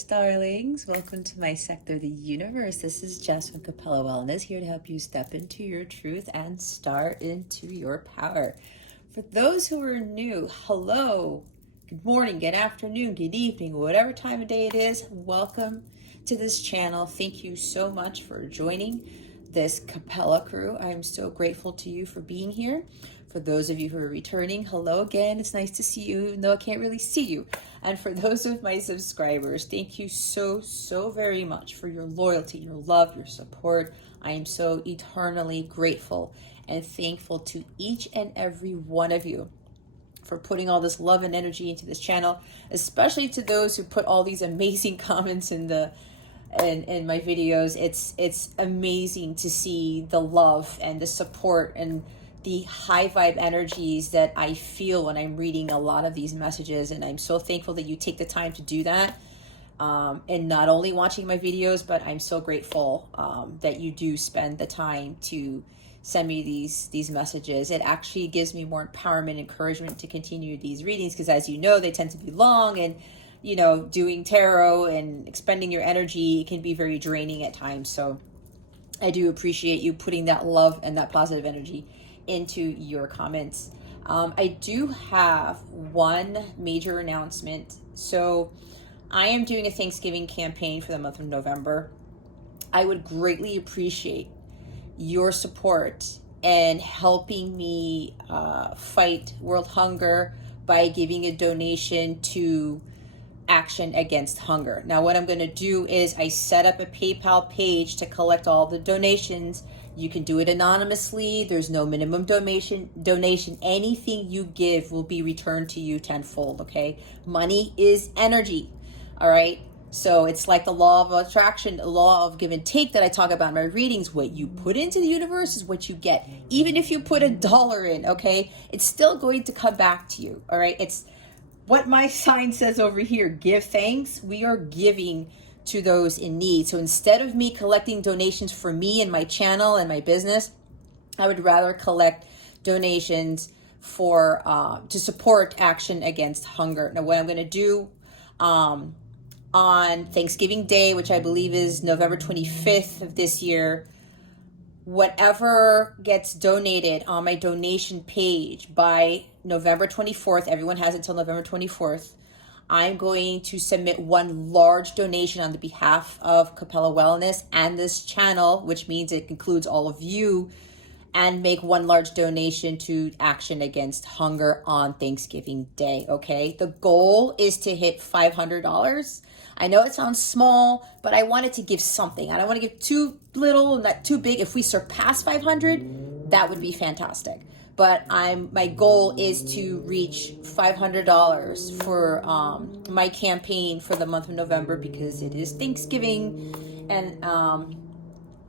Taurus darlings, welcome to my sector, the universe. This is Jess from Capella Wellness, here to help you step into your truth and start into your power. For those who are new, hello, good morning, good afternoon, good evening, whatever time of day it is, welcome to this channel. Thank you so much for joining this Capella crew. I'm so grateful to you for being here. For those of you who are returning, hello again. It's nice to see you, even though I can't really see you. And for those of my subscribers, thank you so very much for your loyalty, your love, your support. I am so eternally grateful and thankful to each and every one of you for putting all this love and energy into this channel, especially to those who put all these amazing comments in my videos. It's amazing to see the love and the support and the high vibe energies that I feel when I'm reading a lot of these messages. And I'm so thankful that you take the time to do that. And not only watching my videos, but I'm so grateful that you do spend the time to send me these messages. It actually gives me more empowerment, encouragement to continue these readings, because as you know, they tend to be long, and you know, doing tarot and expending your energy can be very draining at times. So I do appreciate you putting that love and that positive energy into your comments. I do have one major announcement. So I am doing a Thanksgiving campaign for the month of November. I would greatly appreciate your support and helping me fight world hunger by giving a donation to Action Against Hunger. Now, what I'm going to do is I set up a PayPal page to collect all the donations. You can do it anonymously. There's no minimum donation. Anything you give will be returned to you tenfold, okay? Money is energy, all right? So it's like the law of attraction, the law of give and take that I talk about in my readings. What you put into the universe is what you get. Even if you put $1 in, okay? It's still going to come back to you, all right? It's what my sign says over here, give thanks. We are giving to those in need. So instead of me collecting donations for me and my channel and my business, I would rather collect donations for to support Action Against Hunger. Now, what I'm going to do on Thanksgiving Day, which I believe is November 25th of this year, whatever gets donated on my donation page by November 24th, everyone has until November 24th, I'm going to submit one large donation on the behalf of Capella Wellness and this channel, which means it includes all of you, and make one large donation to Action Against Hunger on Thanksgiving Day, okay? The goal is to hit $500. I know it sounds small, but I wanted to give something. I don't want to give too little, not too big. If we surpass 500, that would be fantastic. But my goal is to reach $500 for my campaign for the month of November, because it is Thanksgiving, and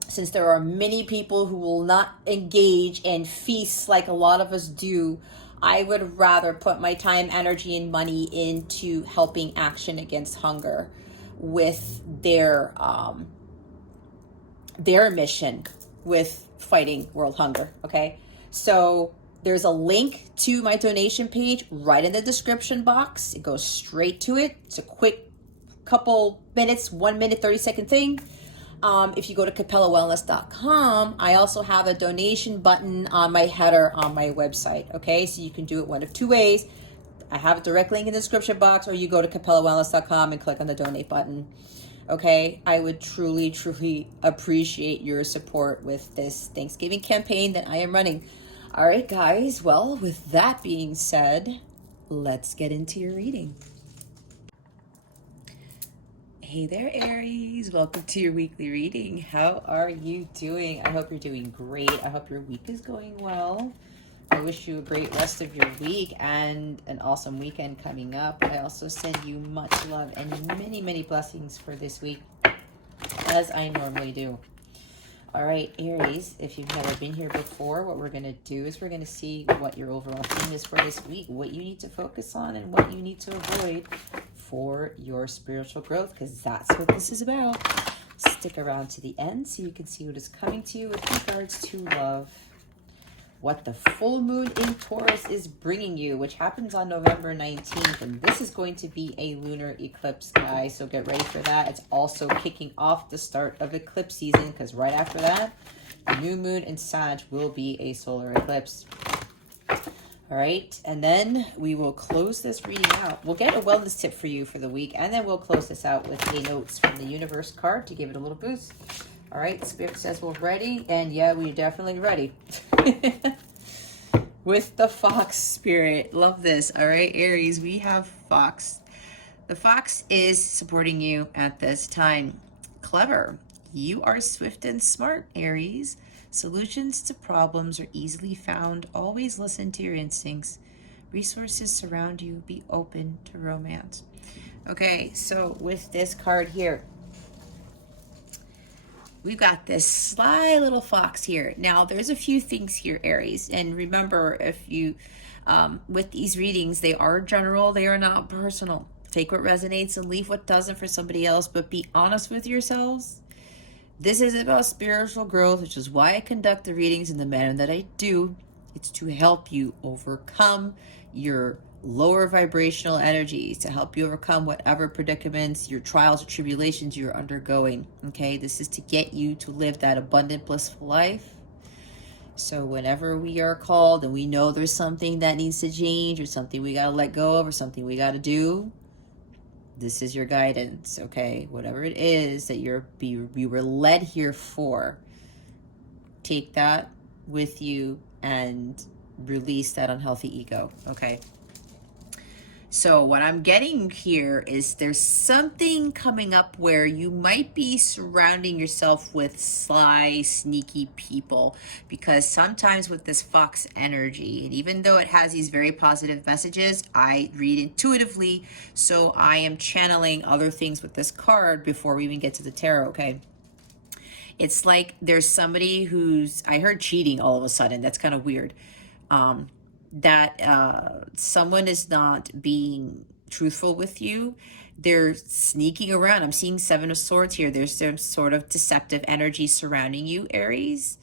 since there are many people who will not engage in feasts like a lot of us do, I would rather put my time, energy, and money into helping Action Against Hunger with their mission with fighting world hunger, okay? So there's a link to my donation page right in the description box. It goes straight to it. It's a quick couple minutes, 1 minute, 30-second thing. If you go to capellawellness.com, I also have a donation button on my header on my website, okay? So you can do it one of two ways. I have a direct link in the description box, or you go to capellawellness.com and click on the donate button, okay? I would truly appreciate your support with this Thanksgiving campaign that I am running. All right, guys. Well, with that being said, let's get into your reading. Hey there, Aries. Welcome to your weekly reading. How are you doing? I hope you're doing great. I hope your week is going well. I wish you a great rest of your week and an awesome weekend coming up. I also send you much love and many blessings for this week, as I normally do. All right, Aries, if you've never been here before, what we're going to do is we're going to see what your overall theme is for this week, what you need to focus on and what you need to avoid for your spiritual growth, because that's what this is about. Stick around to the end so you can see what is coming to you with regards to love, what the full moon in Taurus is bringing you, which happens on November 19th. And this is going to be a lunar eclipse, guys. So get ready for that. It's also kicking off the start of eclipse season, because right after that, the new moon in Sag will be a solar eclipse. All right, and then we will close this reading out. We'll get a wellness tip for you for the week, and then we'll close this out with a notes from the universe card to give it a little boost. All right, Spirit says we're ready, and yeah, we're definitely ready. With the fox spirit. Love this. All right, Aries, we have fox. The fox is supporting you at this time. Clever. You are swift and smart, Aries. Solutions to problems are easily found. Always listen to your instincts. Resources surround you. Be open to romance. Okay, so with this card here, we've got this sly little fox here. Now, there's a few things here, Aries. And remember, if you, with these readings, they are general. They are not personal. Take what resonates and leave what doesn't for somebody else. But be honest with yourselves. This is about spiritual growth, which is why I conduct the readings in the manner that I do. It's to help you overcome your lower vibrational energies, to help you overcome whatever predicaments, your trials or tribulations you're undergoing. Okay, this is to get you to live that abundant, blissful life. So whenever we are called and we know there's something that needs to change, or something we got to let go of, or something we got to do, this is your guidance, okay? Whatever it is that you were led here for, take that with you and release that unhealthy ego, okay? So what I'm getting here is there's something coming up where you might be surrounding yourself with sly, sneaky people, because sometimes with this fox energy, and even though it has these very positive messages, I read intuitively, so I am channeling other things with this card before we even get to the tarot, okay? It's like there's somebody who's, I heard cheating all of a sudden. That's kind of weird. That someone is not being truthful with you. They're sneaking around. I'm seeing Seven of Swords here. There's some sort of deceptive energy surrounding you, Aries.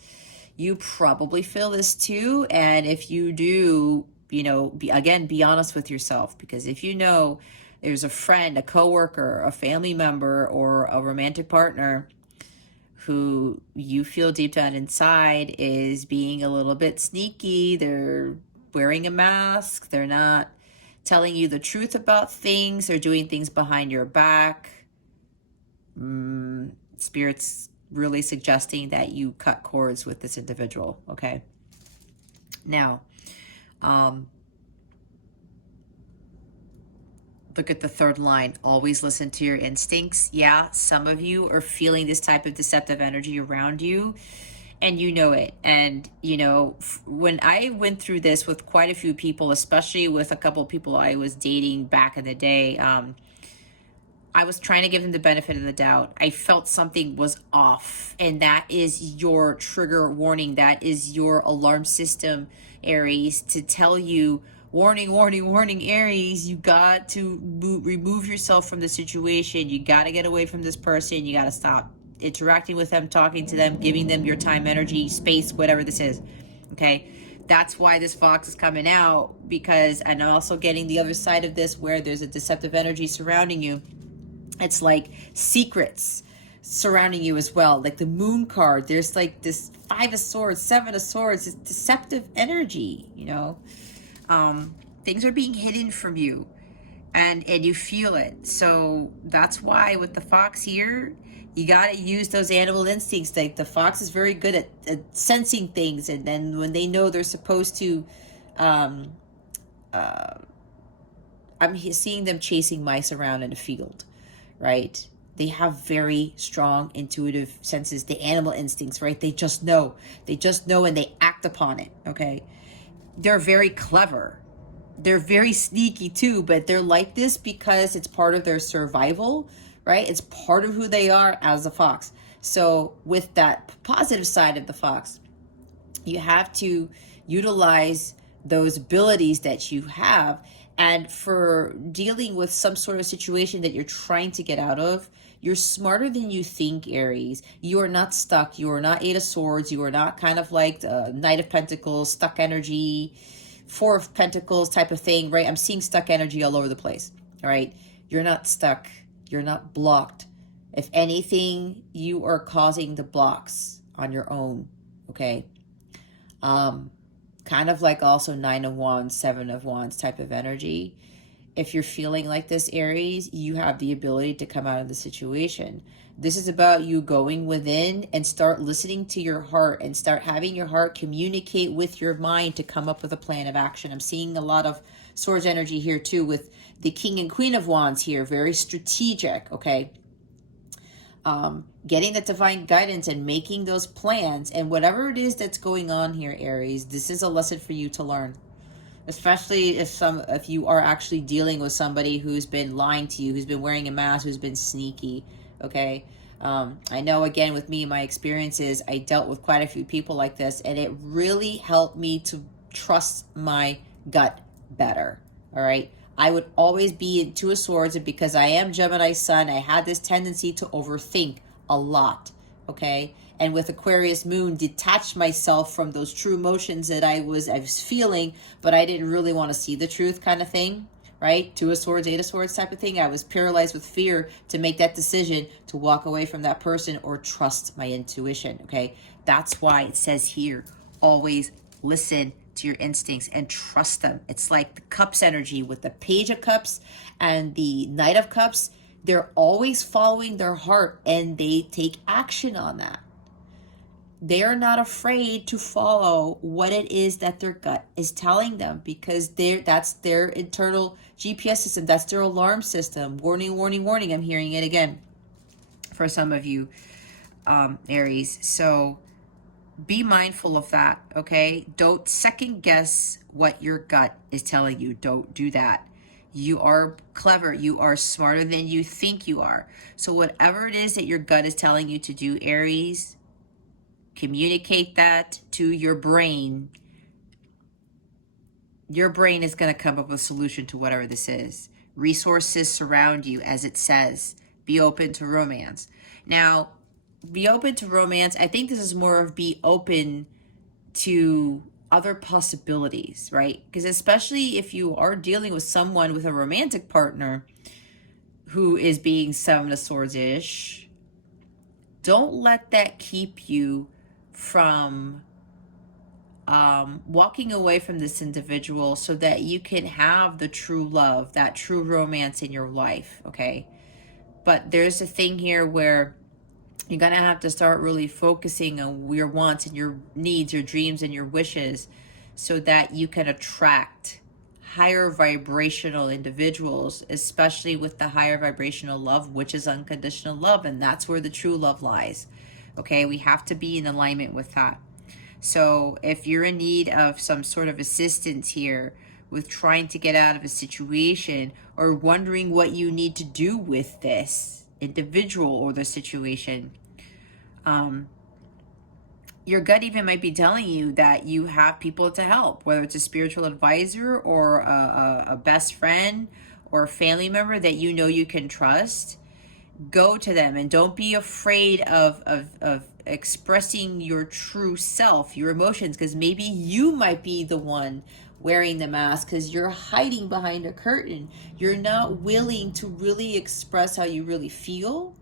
You probably feel this too. And if you do, you know, be honest with yourself. Because if you know there's a friend, a coworker, a family member, or a romantic partner who you feel deep down inside is being a little bit sneaky, they're wearing a mask, they're not telling you the truth about things, they're doing things behind your back, Spirit's really suggesting that you cut cords with this individual, okay? Now, look at the third line. Always listen to your instincts. Yeah, some of you are feeling this type of deceptive energy around you, and you know it. And, you know, when I went through this with quite a few people, especially with a couple of people I was dating back in the day, I was trying to give them the benefit of the doubt. I felt something was off, and that is your trigger warning. That is your alarm system, Aries, to tell you, warning, warning, warning, Aries, you got to remove yourself from the situation. You got to get away from this person. You got to stop interacting with them, talking to them, giving them your time, energy, space, whatever this is, okay? That's why this fox is coming out, because I'm also getting the other side of this where there's a deceptive energy surrounding you. It's like secrets surrounding you as well. Like the moon card, there's like this 5 of swords, 7 of swords, this deceptive energy, you know? Things are being hidden from you, and you feel it. So that's why with the fox here, you got to use those animal instincts. Like the fox is very good at sensing things, and then when they know they're supposed to, I'm seeing them chasing mice around in a field, right? They have very strong intuitive senses, the animal instincts, right? They just know and they act upon it, okay? They're very clever. They're very sneaky too, but they're like this because it's part of their survival, right? It's part of who they are as a fox. So with that positive side of the fox, you have to utilize those abilities that you have. And for dealing with some sort of situation that you're trying to get out of, You're smarter than you think, Aries. You are not stuck. You are not Eight of Swords. You are not kind of like Knight of Pentacles, stuck energy, Four of Pentacles type of thing, right? I'm seeing stuck energy all over the place, all right? You're not stuck. You're not blocked. If anything, you are causing the blocks on your own, okay? Kind of like also Nine of Wands, Seven of Wands type of energy. If you're feeling like this, Aries, you have the ability to come out of the situation. This is about you going within and start listening to your heart and start having your heart communicate with your mind to come up with a plan of action. I'm seeing a lot of Swords energy here too with the King and Queen of Wands here. Very strategic, okay? Getting the divine guidance and making those plans. And whatever it is that's going on here, Aries, this is a lesson for you to learn. Especially if you are actually dealing with somebody who's been lying to you, who's been wearing a mask, who's been sneaky, okay? I know, again, with me, my experiences, I dealt with quite a few people like this, and it really helped me to trust my gut better, all right? I would always be in Two of Swords, and because I am Gemini sun, I had this tendency to overthink a lot, okay? And with Aquarius moon, detached myself from those true emotions that I was feeling, but I didn't really want to see the truth kind of thing, right? Two of Swords, Eight of Swords type of thing. I was paralyzed with fear to make that decision to walk away from that person or trust my intuition, okay? That's why it says here, always listen to your instincts and trust them. It's like the Cups energy with the Page of Cups and the Knight of Cups. They're always following their heart and they take action on that. They are not afraid to follow what it is that their gut is telling them because that's their internal GPS system. That's their alarm system. Warning, warning, warning. I'm hearing it again for some of you, Aries. So be mindful of that, okay? Don't second guess what your gut is telling you. Don't do that. You are clever. You are smarter than you think you are. So whatever it is that your gut is telling you to do, Aries, communicate that to your brain. Your brain is going to come up with a solution to whatever this is. Resources surround you, as it says. Be open to romance. Now, be open to romance. I think this is more of be open to other possibilities, right? Because especially if you are dealing with someone with a romantic partner who is being Seven of Swords-ish, don't let that keep you from walking away from this individual so that you can have the true love, that true romance in your life, okay? But there's a thing here where you're going to have to start really focusing on your wants and your needs, your dreams and your wishes so that you can attract higher vibrational individuals, especially with the higher vibrational love, which is unconditional love. And that's where the true love lies. Okay, we have to be in alignment with that. So if you're in need of some sort of assistance here with trying to get out of a situation or wondering what you need to do with this individual or the situation, your gut even might be telling you that you have people to help, whether it's a spiritual advisor or a best friend or a family member that you know you can trust. Go to them and don't be afraid of expressing your true self, your emotions, because maybe you might be the one wearing the mask because you're hiding behind a curtain. You're not willing to really express how you really feel,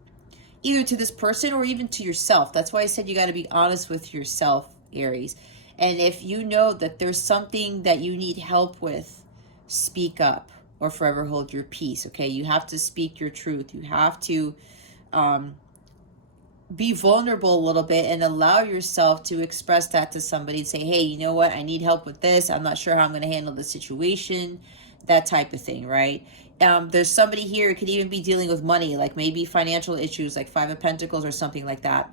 either to this person or even to yourself. That's why I said you got to be honest with yourself, Aries. And if you know that there's something that you need help with, speak up or forever hold your peace, okay? You have to speak your truth. You have to be vulnerable a little bit and allow yourself to express that to somebody and say, hey, you know what? I need help with this. I'm not sure how I'm going to handle the situation, that type of thing, right? There's somebody here who could even be dealing with money, like maybe financial issues, like Five of Pentacles or something like that.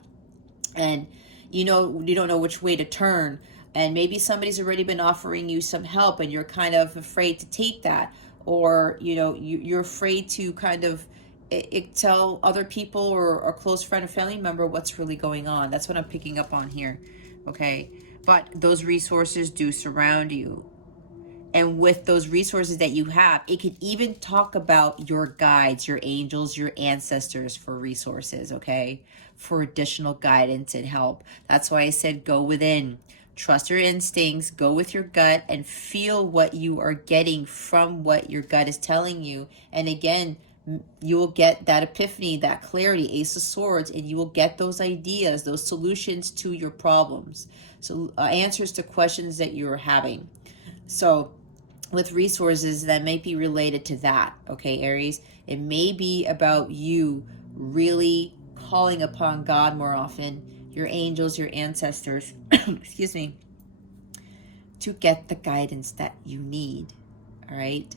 And you don't know which way to turn. And maybe somebody's already been offering you some help and you're kind of afraid to take that. Or, you're afraid to kind of tell other people or a close friend or family member what's really going on. That's what I'm picking up on here, okay? But those resources do surround you. And with those resources that you have, it could even talk about your guides, your angels, your ancestors for resources, okay? For additional guidance and help. That's why I said go within. Trust your instincts, go with your gut, and feel what you are getting from what your gut is telling you. And again, you will get that epiphany, that clarity, Ace of Swords, and you will get those ideas, those solutions to your problems. So answers to questions that you're having. So with resources that may be related to that, okay, Aries? It may be about you really calling upon God more often, your angels, your ancestors, excuse me, to get the guidance that you need, all right?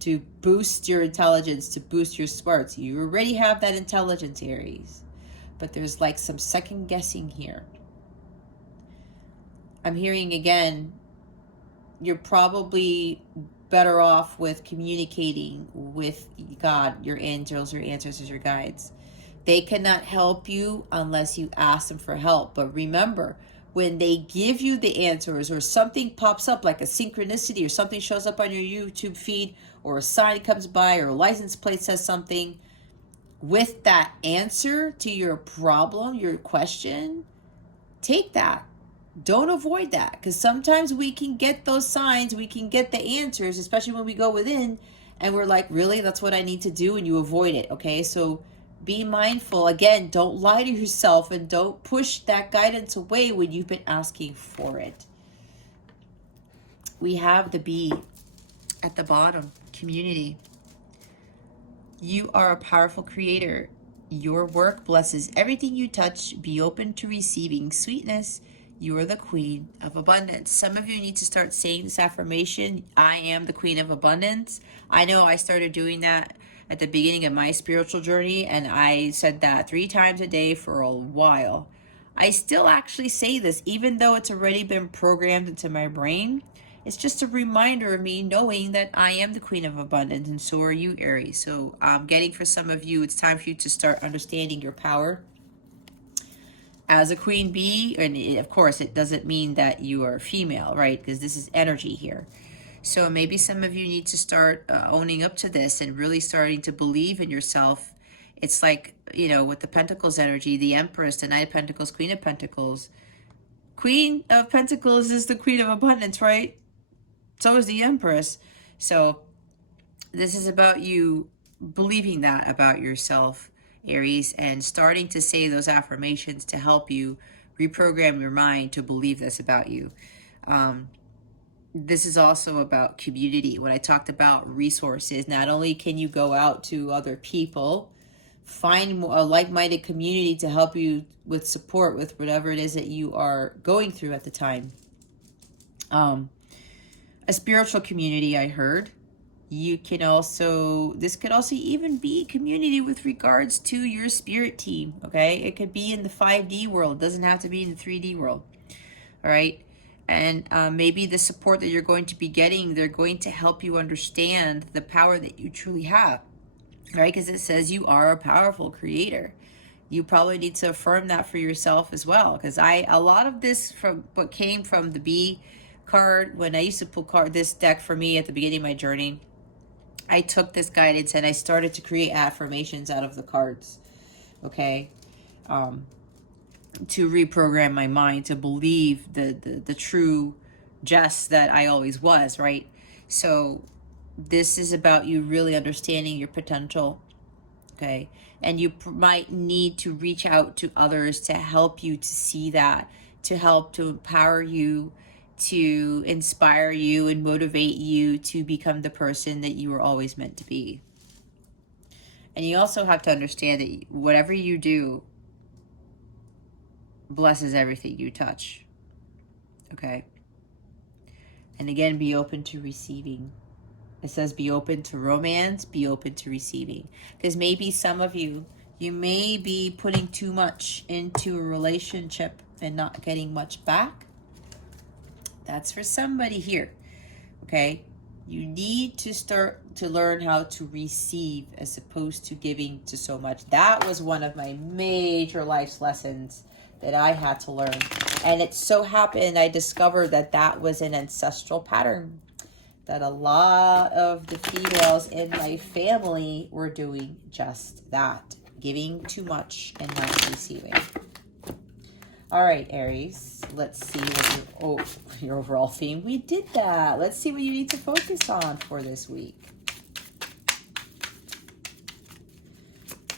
To boost your intelligence, to boost your smarts. You already have that intelligence, Aries, but there's like some second guessing here. I'm hearing again, you're probably better off with communicating with God, your angels, your ancestors, your guides. They cannot help you unless you ask them for help. But remember, when they give you the answers or something pops up like a synchronicity or something shows up on your YouTube feed or a sign comes by or a license plate says something with that answer to your problem, your question, take that. Don't avoid that, because sometimes we can get those signs, we can get the answers, especially when we go within and we're like, really, that's what I need to do, and you avoid it, okay? So be mindful. Again, don't lie to yourself and don't push that guidance away when you've been asking for it. We have the B at the bottom, community. You are a powerful creator. Your work blesses everything you touch. Be open to receiving sweetness. You are the queen of abundance. Some of you need to start saying this affirmation. I am the queen of abundance. I know I started doing that at the beginning of my spiritual journey, and I said that 3 times a day for a while. I still actually say this, even though it's already been programmed into my brain. It's just a reminder of me knowing that I am the queen of abundance, and so are you, Aries. So I'm getting for some of you, it's time for you to start understanding your power as a queen bee. And of course, it doesn't mean that you are female, right? Because this is energy here. So maybe some of you need to start owning up to this and really starting to believe in yourself. It's like, you know, with the Pentacles energy, the Empress, the Knight of Pentacles, Queen of Pentacles. Queen of Pentacles is the queen of abundance, right? So is the Empress. So this is about you believing that about yourself, Aries, and starting to say those affirmations to help you reprogram your mind to believe this about you. This is also about community. When I talked about resources, not only can you go out to other people, find a like-minded community to help you with support with whatever it is that you are going through at the time. A spiritual community, I heard. You can also, this could also even be community with regards to your spirit team, okay? It could be in the 5D world. It doesn't have to be in the 3D world, all right? And maybe the support that you're going to be getting, they're going to help you understand the power that you truly have, right? Because it says you are a powerful creator. You probably need to affirm that for yourself as well. Because a lot of this from what came from the B card, when I used to pull this deck for me at the beginning of my journey, I took this guidance and I started to create affirmations out of the cards, okay? To reprogram my mind to believe the true Jess that I always was, right? So this is about you really understanding your potential, okay? And you might need to reach out to others to help you to see that, to help to empower you, to inspire you and motivate you to become the person that you were always meant to be. And you also have to understand that whatever you do blesses everything you touch, okay? And again, be open to receiving. It says be open to romance, be open to receiving. Because maybe some of you, you may be putting too much into a relationship and not getting much back. That's for somebody here, okay? You need to start to learn how to receive as opposed to giving to so much. That was one of my major life lessons that I had to learn. And it so happened I discovered that that was an ancestral pattern. that a lot of the females in my family were doing just that. Giving too much and not receiving. All right, Aries. Let's see what your overall theme. We did that. Let's see what you need to focus on for this week.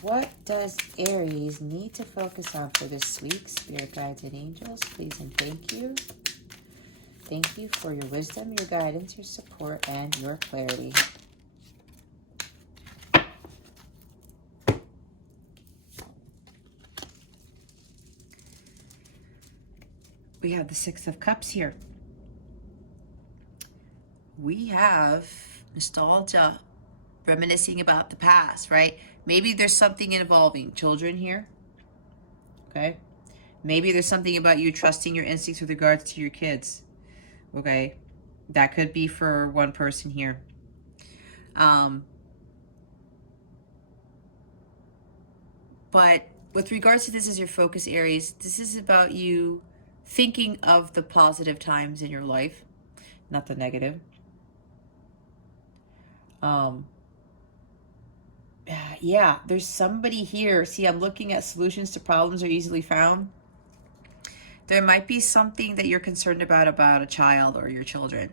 What does Aries need to focus on for this week? Spirit guides and angels, please and thank you. Thank you for your wisdom, your guidance, your support, and your clarity. We have the Six of Cups here. We have nostalgia, reminiscing about the past, right? Maybe there's something involving children here, okay? Maybe there's something about you trusting your instincts with regards to your kids, okay? That could be for one person here. But with regards to this as your focus, Aries, this is about you thinking of the positive times in your life, not the negative. Yeah, there's somebody here. See, I'm looking at solutions to problems are easily found. There might be something that you're concerned about a child or your children.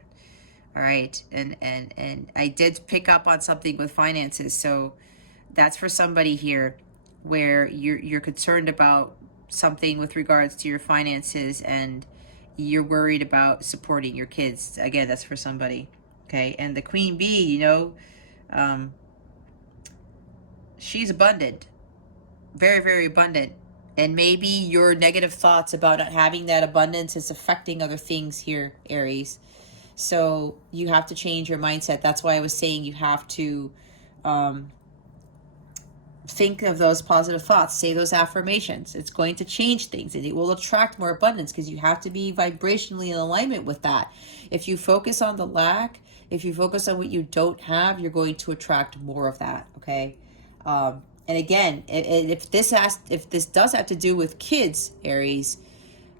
All right. And I did pick up on something with finances. So that's for somebody here where you're concerned about something with regards to your finances and you're worried about supporting your kids. Again, that's for somebody. Okay. And the Queen Bee, you know, she's abundant, very, very abundant. And maybe your negative thoughts about not having that abundance is affecting other things here, Aries. So you have to change your mindset. That's why I was saying you have to think of those positive thoughts, say those affirmations. It's going to change things and it will attract more abundance because you have to be vibrationally in alignment with that. If you focus on the lack, if you focus on what you don't have, you're going to attract more of that, okay? And again, if this does have to do with kids, Aries,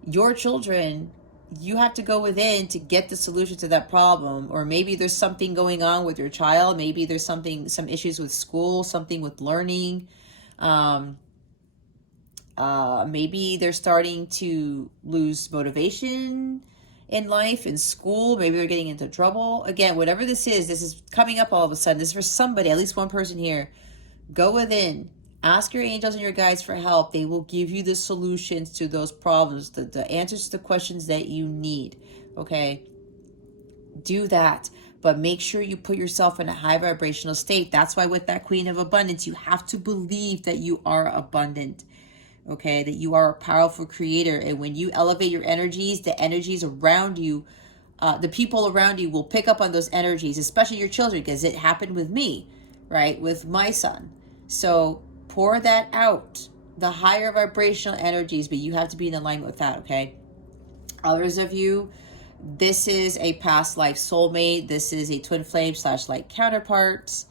your children, you have to go within to get the solution to that problem. Or maybe there's something going on with your child. Maybe there's some issues with school, something with learning. Maybe they're starting to lose motivation in life, in school. Maybe they're getting into trouble. Again, whatever this is coming up all of a sudden. This is for somebody, at least one person here. Go within, ask your angels and your guides for help. They will give you the solutions to those problems, the answers to the questions that you need, okay? Do that, but make sure you put yourself in a high vibrational state. That's why with that Queen of Abundance, you have to believe that you are abundant, okay? That you are a powerful creator. And when you elevate your energies, the energies around you, the people around you will pick up on those energies, especially your children, because it happened with me, right? With my son. So pour that out, the higher vibrational energies, but you have to be in alignment with that, okay? Others of you, this is a past life soulmate. This is a twin flame / like counterpart.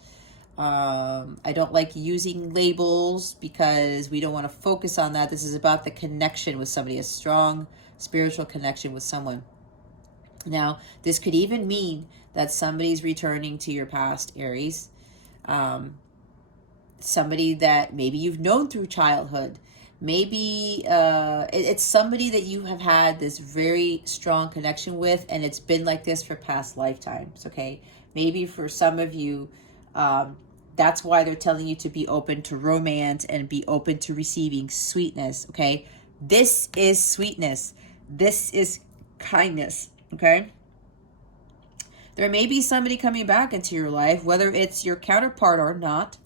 I don't like using labels because we don't want to focus on that. This is about the connection with somebody, a strong spiritual connection with someone. Now, this could even mean that somebody's returning to your past, Aries. Somebody that maybe you've known through childhood. Maybe it's somebody that you have had this very strong connection with, and it's been like this for past lifetimes, okay? Maybe for some of you, that's why they're telling you to be open to romance and be open to receiving sweetness, okay? This is sweetness. This is kindness, okay? There may be somebody coming back into your life, whether it's your counterpart or not,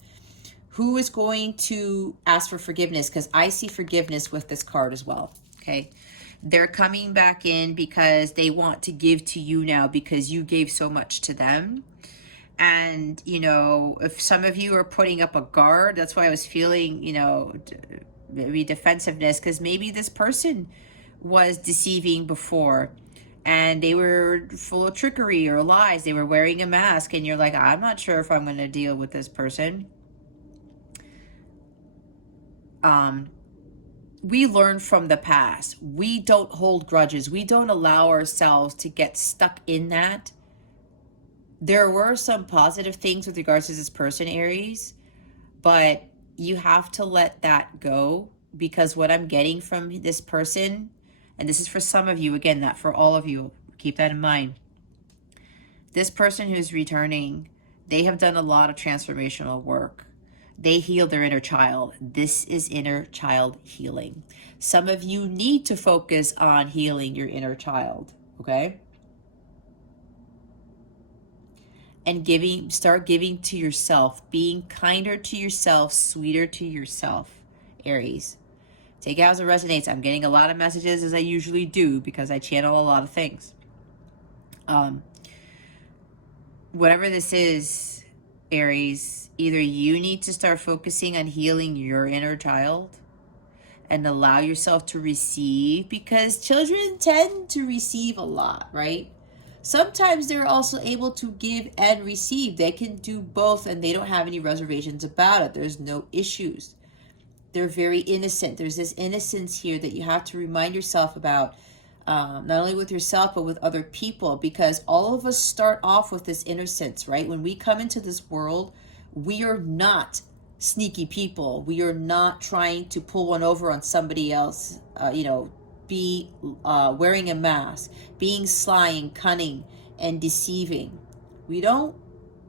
who is going to ask for forgiveness, because I see forgiveness with this card as well, okay? They're coming back in because they want to give to you now because you gave so much to them. And, you know, if some of you are putting up a guard, that's why I was feeling, you know, maybe defensiveness, because maybe this person was deceiving before and they were full of trickery or lies. They were wearing a mask and you're like, I'm not sure if I'm going to deal with this person. We learn from the past. We don't hold grudges. We don't allow ourselves to get stuck in that there were some positive things with regards to this person, Aries, but you have to let that go, because what I'm getting from this person, and this is for some of you, again, not for all of you, keep that in mind. This person who's returning, they have done a lot of transformational work. They healed their inner child. This is inner child healing. Some of you need to focus on healing your inner child, okay? And start giving to yourself, being kinder to yourself, sweeter to yourself, Aries. Take it as it resonates. I'm getting a lot of messages, as I usually do, because I channel a lot of things. Whatever this is, Aries, either you need to start focusing on healing your inner child and allow yourself to receive, because children tend to receive a lot, right? Sometimes they're also able to give and receive. They can do both, and they don't have any reservations about it. There's no issues. They're very innocent. There's this innocence here that you have to remind yourself about, not only with yourself, but with other people, because all of us start off with this innocence, right? When we come into this world, we are not sneaky people. We are not trying to pull one over on somebody else, be wearing a mask, being sly and cunning and deceiving. We don't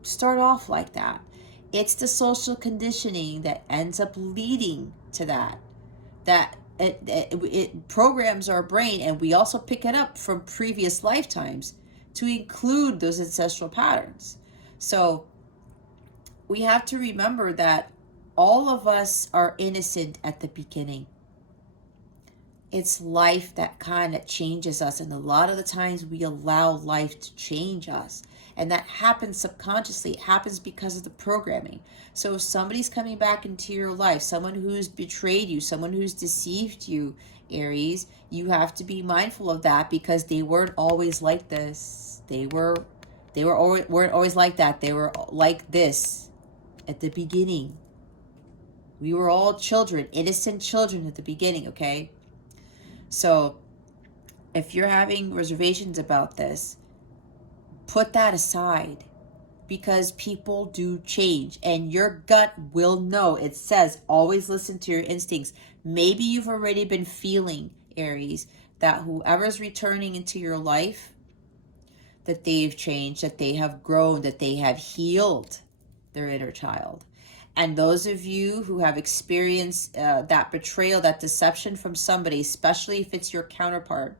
start off like that. It's the social conditioning that ends up leading to that. It programs our brain, and we also pick it up from previous lifetimes to include those ancestral patterns. So we have to remember that all of us are innocent at the beginning. It's life that kind of changes us, and a lot of the times we allow life to change us, and that happens subconsciously. It happens because of the programming. So if somebody's coming back into your life, someone who's betrayed you, someone who's deceived you, Aries, you have to be mindful of that, because they weren't always like this. Weren't always like that. They were like this at the beginning. We were all children, innocent children at the beginning, okay? So if you're having reservations about this, put that aside, because people do change, and your gut will know. It says always listen to your instincts. Maybe you've already been feeling, Aries, that whoever's returning into your life, that they've changed, that they have grown, that they have healed their inner child. And those of you who have experienced that betrayal, that deception from somebody, especially if it's your counterpart,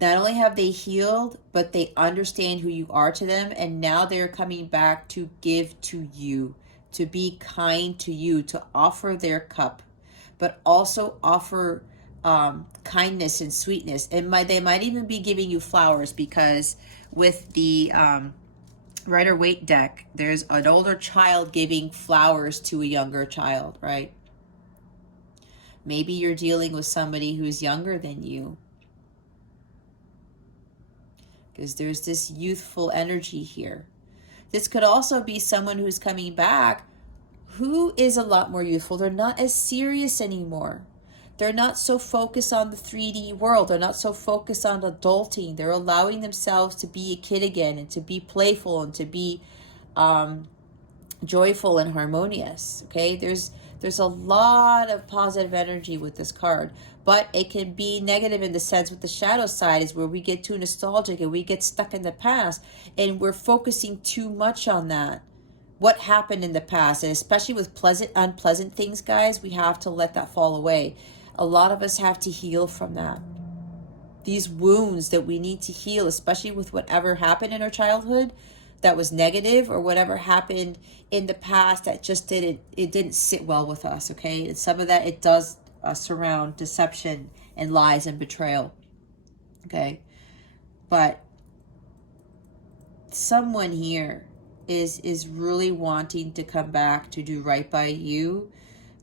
not only have they healed, but they understand who you are to them, and now they're coming back to give to you, to be kind to you, to offer their cup, but also offer kindness and sweetness. And they might even be giving you flowers, because with the Rider-Waite deck, there's an older child giving flowers to a younger child, right? Maybe you're dealing with somebody who's younger than you, because there's this youthful energy here. This could also be someone who's coming back who is a lot more youthful. They're not as serious anymore. They're not so focused on the 3D world. They're not so focused on adulting. They're allowing themselves to be a kid again, and to be playful, and to be joyful and harmonious. Okay, there's a lot of positive energy with this card, but it can be negative in the sense with the shadow side, is where we get too nostalgic and we get stuck in the past, and we're focusing too much on that, what happened in the past. And especially with unpleasant things, guys, we have to let that fall away. A lot of us have to heal from that. These wounds that we need to heal, especially with whatever happened in our childhood that was negative, or whatever happened in the past that just didn't sit well with us, okay? And some of that, it does surround deception and lies and betrayal, okay? But someone here is really wanting to come back to do right by you.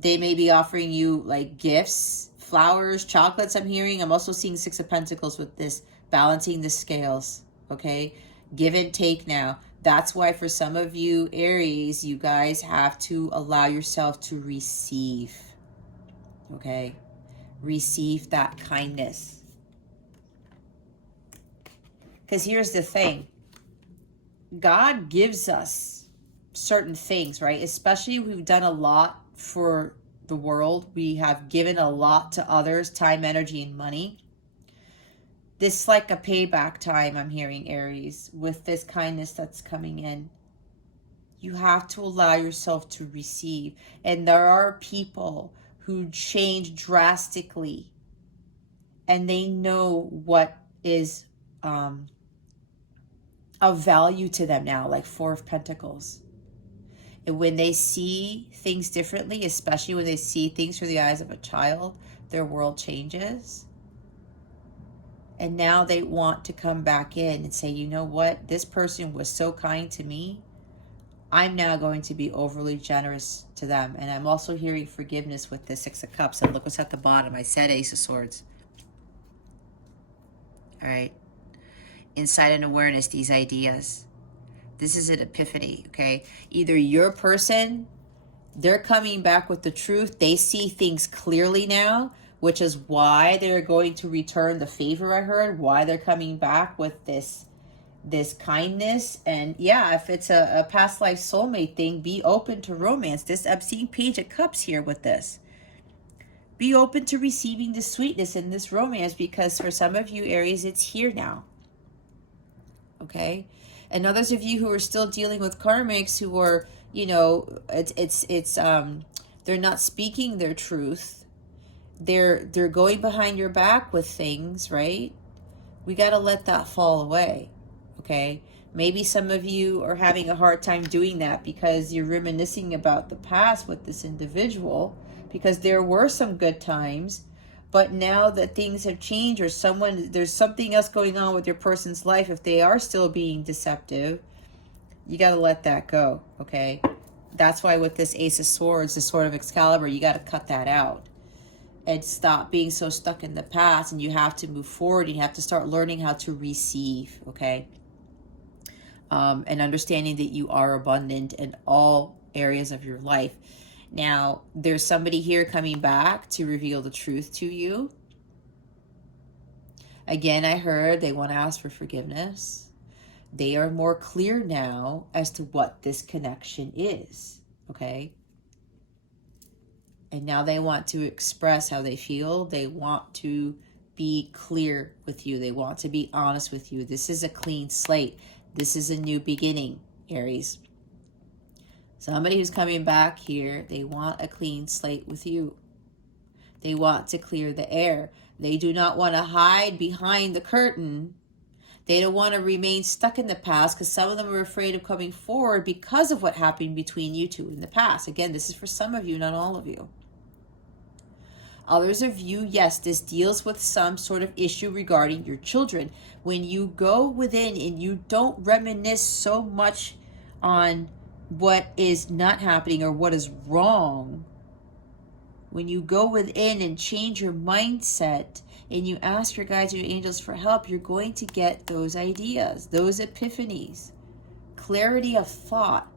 They may be offering you like gifts, flowers, chocolates. I'm also seeing Six of Pentacles with this, balancing the scales, okay? Give and take now. That's why for some of you, Aries, you guys have to allow yourself to receive, okay? Receive that kindness. Because here's the thing. God gives us certain things, right? Especially we've done a lot for the world. We have given a lot to others, time, energy, and money. This is like a payback time, I'm hearing, Aries, with this kindness that's coming in. You have to allow yourself to receive. And there are people who change drastically, and they know what is of value to them now, like Four of Pentacles. And when they see things differently, especially when they see things through the eyes of a child, their world changes. And now they want to come back in and say, you know what? This person was so kind to me. I'm now going to be overly generous to them. And I'm also hearing forgiveness with the Six of Cups. And look what's at the bottom. I said Ace of Swords. All right. Insight and awareness, these ideas. This is an epiphany, okay? Either your person, they're coming back with the truth. They see things clearly now, which is why they're going to return the favor, I heard. Why they're coming back with this kindness. And yeah, if it's a past life soulmate thing, be open to romance. I'm seeing Page of Cups here with this. Be open to receiving the sweetness in this romance, because for some of you, Aries, it's here now. Okay? And others of you who are still dealing with karmics who are, you know, they're not speaking their truth. They're going behind your back with things, right? We got to let that fall away. Okay? Maybe some of you are having a hard time doing that because you're reminiscing about the past with this individual, because there were some good times, but now that things have changed, or there's something else going on with your person's life, if they are still being deceptive, you got to let that go, okay? That's why with this Ace of Swords, the Sword of Excalibur, you got to cut that out and stop being so stuck in the past, and you have to move forward, and you have to start learning how to receive, okay? And understanding that you are abundant in all areas of your life. Now, there's somebody here coming back to reveal the truth to you. Again, I heard they want to ask for forgiveness. They are more clear now as to what this connection is, okay? And now they want to express how they feel. They want to be clear with you. They want to be honest with you. This is a clean slate. This is a new beginning, Aries. Somebody who's coming back here, they want a clean slate with you. They want to clear the air. They do not want to hide behind the curtain. They don't want to remain stuck in the past, because some of them are afraid of coming forward because of what happened between you two in the past. Again, this is for some of you, not all of you. Others of you, yes, this deals with some sort of issue regarding your children. When you go within and you don't reminisce so much on what is not happening or what is wrong, when you go within and change your mindset and you ask your guides and your angels for help, you're going to get those ideas, those epiphanies, clarity of thought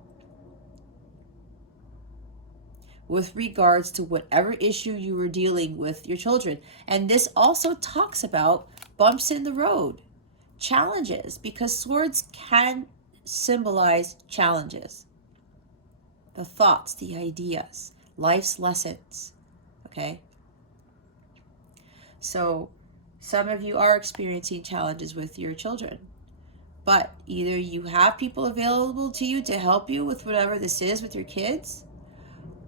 with regards to whatever issue you were dealing with your children. And this also talks about bumps in the road, challenges, because swords can symbolize challenges. The thoughts, the ideas, life's lessons, okay? So some of you are experiencing challenges with your children, but either you have people available to you to help you with whatever this is with your kids,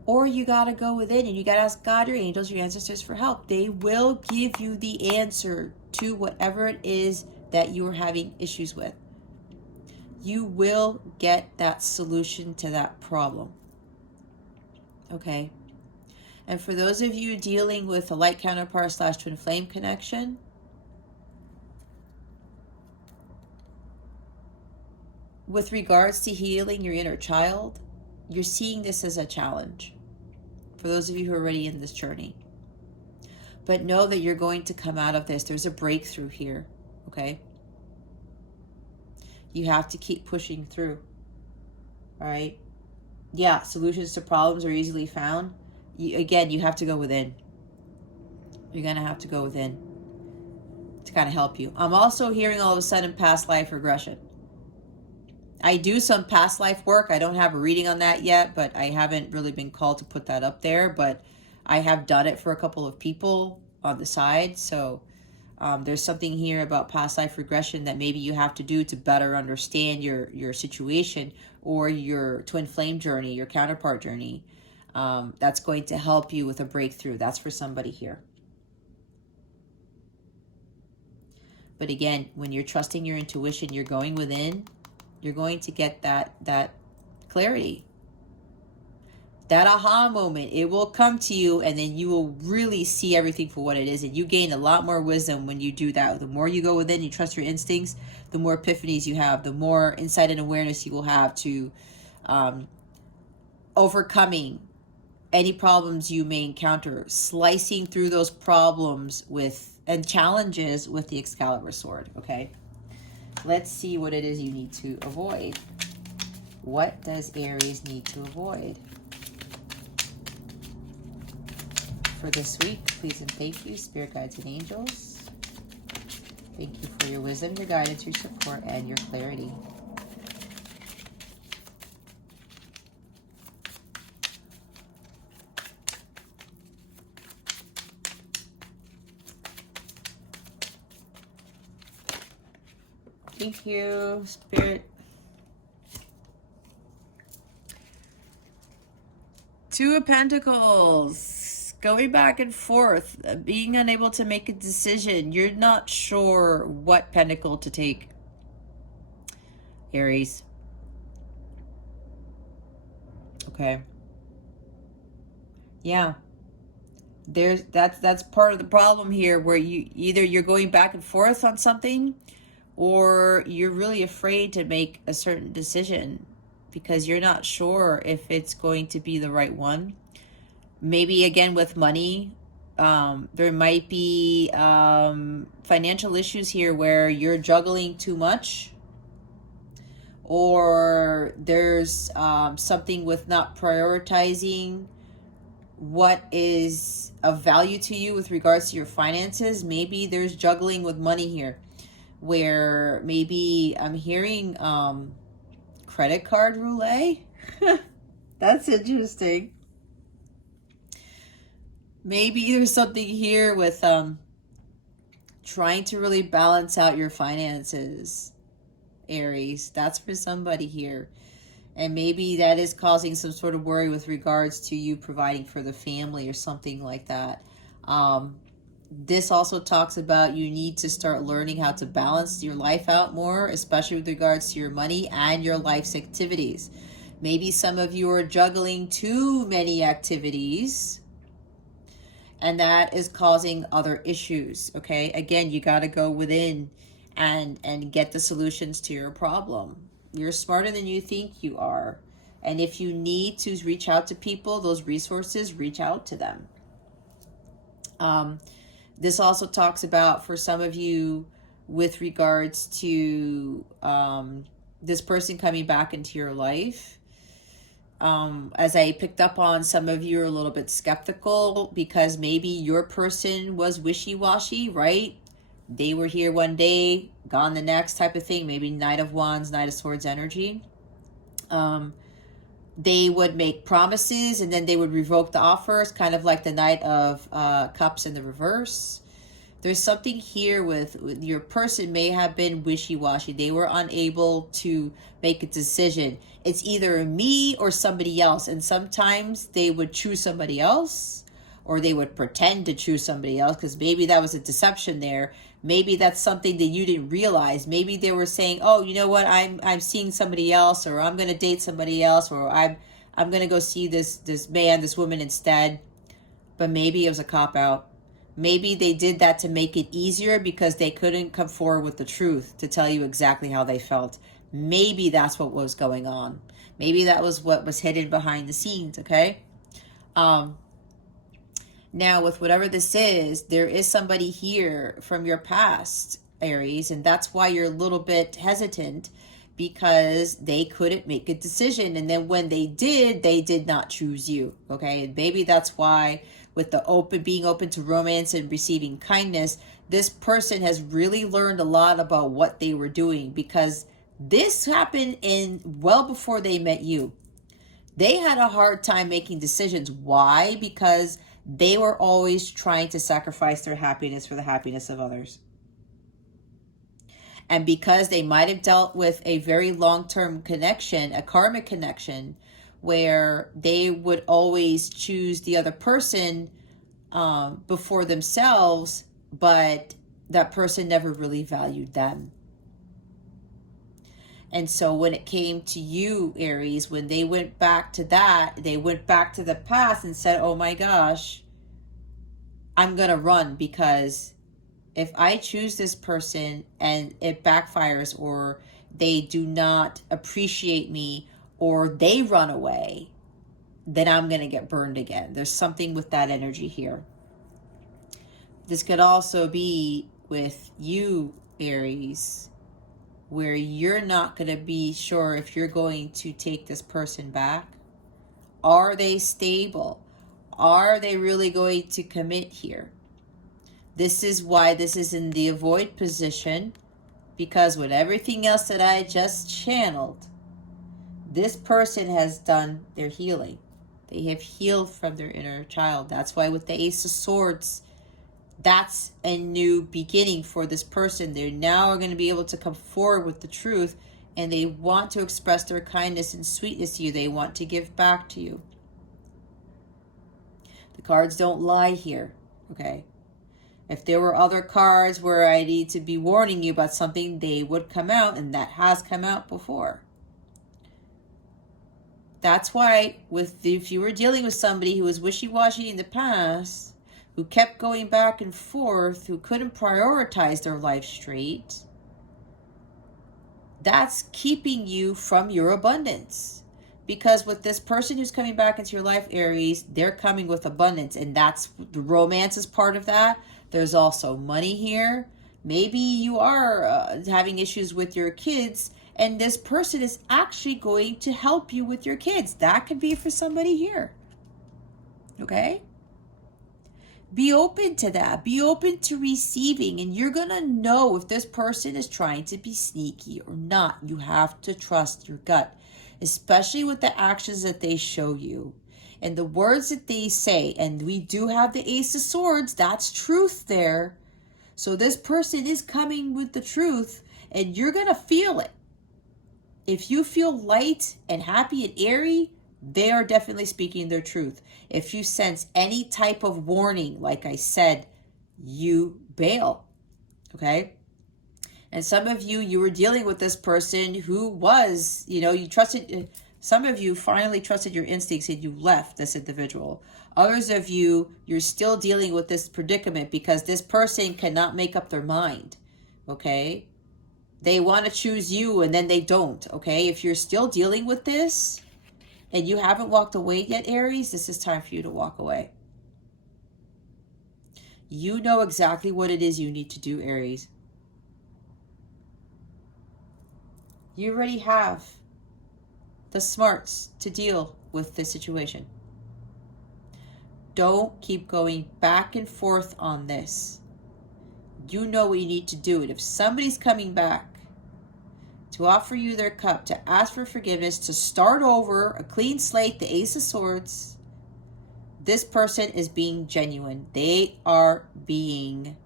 or you got to go within and you got to ask God, your angels, your ancestors for help. They will give you the answer to whatever it is that you are having issues with. You will get that solution to that problem. Okay? And for those of you dealing with a light counterpart / twin flame connection, with regards to healing your inner child, you're seeing this as a challenge for those of you who are already in this journey. But know that you're going to come out of this. There's a breakthrough here, okay? You have to keep pushing through, all right? Yeah, solutions to problems are easily found. Again, you have to go within. You're going to have to go within to kind of help you. I'm also hearing all of a sudden past life regression. I do some past life work. I don't have a reading on that yet, but I haven't really been called to put that up there. But I have done it for a couple of people on the side. So there's something here about past life regression that maybe you have to do to better understand your situation or your twin flame journey, your counterpart journey. That's going to help you with a breakthrough. That's for somebody here. But again, when you're trusting your intuition, you're going within, you're going to get that clarity. That aha moment, it will come to you, and then you will really see everything for what it is. And you gain a lot more wisdom when you do that. The more you go within, you trust your instincts, the more epiphanies you have, the more insight and awareness you will have to overcoming any problems you may encounter, slicing through those problems and challenges with the Excalibur sword, okay? Let's see what it is you need to avoid. What does Aries need to avoid? For this week, please and thank you, Spirit Guides and Angels. Thank you for your wisdom, your guidance, your support, and your clarity. Thank you, Spirit. Two of Pentacles. Going back and forth. Being unable to make a decision. You're not sure what pentacle to take, Aries. Okay. Yeah. That's part of the problem here, where you're going back and forth on something, or you're really afraid to make a certain decision because you're not sure if it's going to be the right one. Maybe again with money, there might be financial issues here where you're juggling too much, or there's something with not prioritizing what is of value to you with regards to your finances. Maybe there's juggling with money here, where maybe I'm hearing credit card roulette. That's interesting. Maybe there's something here with trying to really balance out your finances, Aries. That's for somebody here. And maybe that is causing some sort of worry with regards to you providing for the family or something like that. This also talks about you need to start learning how to balance your life out more, especially with regards to your money and your life's activities. Maybe some of you are juggling too many activities, and that is causing other issues, okay? Again, you got to go within and get the solutions to your problem. You're smarter than you think you are. And if you need to reach out to people, those resources, reach out to them. This also talks about, for some of you, with regards to this person coming back into your life. As I picked up on, some of you are a little bit skeptical because maybe your person was wishy-washy, right? They were here one day, gone the next type of thing. Maybe Knight of Wands, Knight of Swords energy. They would make promises and then they would revoke the offers, kind of like the Knight of Cups in the reverse. There's something here with your person may have been wishy-washy. They were unable to make a decision. It's either me or somebody else. And sometimes they would choose somebody else, or they would pretend to choose somebody else because maybe that was a deception there. Maybe that's something that you didn't realize. Maybe they were saying, oh, you know what, I'm seeing somebody else, or I'm going to date somebody else, or I'm going to go see this man, this woman instead. But maybe it was a cop-out. Maybe they did that to make it easier because they couldn't come forward with the truth to tell you exactly how they felt. Maybe that's what was going on. Maybe that was what was hidden behind the scenes, okay? Now, with whatever this is, there is somebody here from your past, Aries, and that's why you're a little bit hesitant, because they couldn't make a decision. And then when they did not choose you, okay? And maybe that's why, with the being open to romance and receiving kindness, this person has really learned a lot about what they were doing, because This happened well before they met you. They had a hard time making decisions. Why? Because they were always trying to sacrifice their happiness for the happiness of others. And because they might have dealt with a very long-term connection, a karmic connection, where they would always choose the other person before themselves, but that person never really valued them. And so when it came to you, Aries, when they went back to that, they went back to the past and said, oh my gosh, I'm going to run, because if I choose this person and it backfires, or they do not appreciate me, or they run away, then I'm going to get burned again. There's something with that energy here. This could also be with you, Aries, where you're not going to be sure if you're going to take this person back. Are they stable? Are they really going to commit here? This is why this is in the avoid position, because with everything else that I just channeled, this person has done their healing. They have healed from their inner child. That's why with the Ace of Swords, that's a new beginning for this person. They're now going to be able to come forward with the truth, and they want to express their kindness and sweetness to you. They want to give back to you. The cards don't lie here, okay? If there were other cards where I need to be warning you about something, they would come out, and that has come out before. That's why if you were dealing with somebody who was wishy-washy in the past, who kept going back and forth, who couldn't prioritize their life straight, that's keeping you from your abundance. Because with this person who's coming back into your life, Aries, they're coming with abundance, and that's the romance is part of that. There's also money here. Maybe you are having issues with your kids, and this person is actually going to help you with your kids. That could be for somebody here. Okay? Be open to that. Be open to receiving, and you're going to know if this person is trying to be sneaky or not. You have to trust your gut, especially with the actions that they show you and the words that they say. And we do have the Ace of Swords. That's truth there. So this person is coming with the truth, and you're going to feel it. If you feel light and happy and airy, they are definitely speaking their truth. If you sense any type of warning, like I said, you bail, okay? And some of you, you were dealing with this person who was, you trusted, some of you finally trusted your instincts and you left this individual. Others of you, you're still dealing with this predicament because this person cannot make up their mind, okay? They want to choose you and then they don't, okay? If you're still dealing with this, and you haven't walked away yet, Aries, this is time for you to walk away. You know exactly what it is you need to do, Aries. You already have the smarts to deal with this situation. Don't keep going back and forth on this. You know what you need to do. And if somebody's coming back to offer you their cup, to ask for forgiveness, to start over, a clean slate, the Ace of Swords, this person is being genuine. They are being,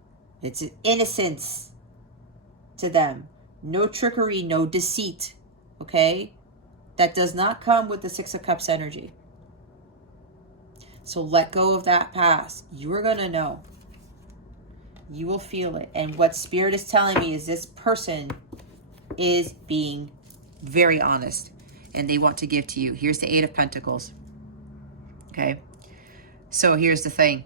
it's innocence to them. No trickery, no deceit, okay? That does not come with the Six of Cups energy. So let go of that past. You are going to know. You will feel it. And what Spirit is telling me is this person is being very honest, and they want to give to you. Here's the Eight of Pentacles. Okay. So here's the thing.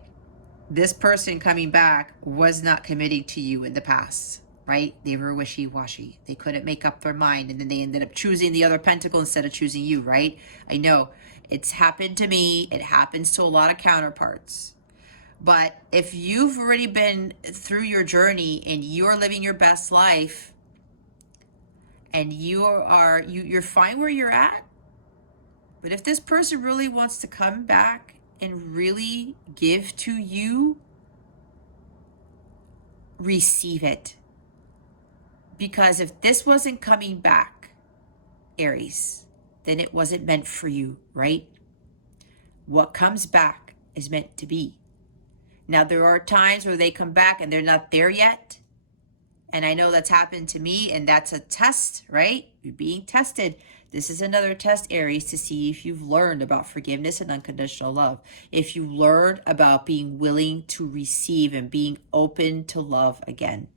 This person coming back was not committing to you in the past, right? They were wishy-washy. They couldn't make up their mind, and then they ended up choosing the other pentacle instead of choosing you, right? I know. It's happened to me. It happens to a lot of counterparts. But if you've already been through your journey and you're living your best life, and you're fine where you're at, but if this person really wants to come back and really give to you, receive it. Because if this wasn't coming back, Aries, then it wasn't meant for you, right? What comes back is meant to be. Now, there are times where they come back and they're not there yet. And I know that's happened to me, and that's a test, right? You're being tested. This is another test, Aries, to see if you've learned about forgiveness and unconditional love. If you learned about being willing to receive and being open to love again.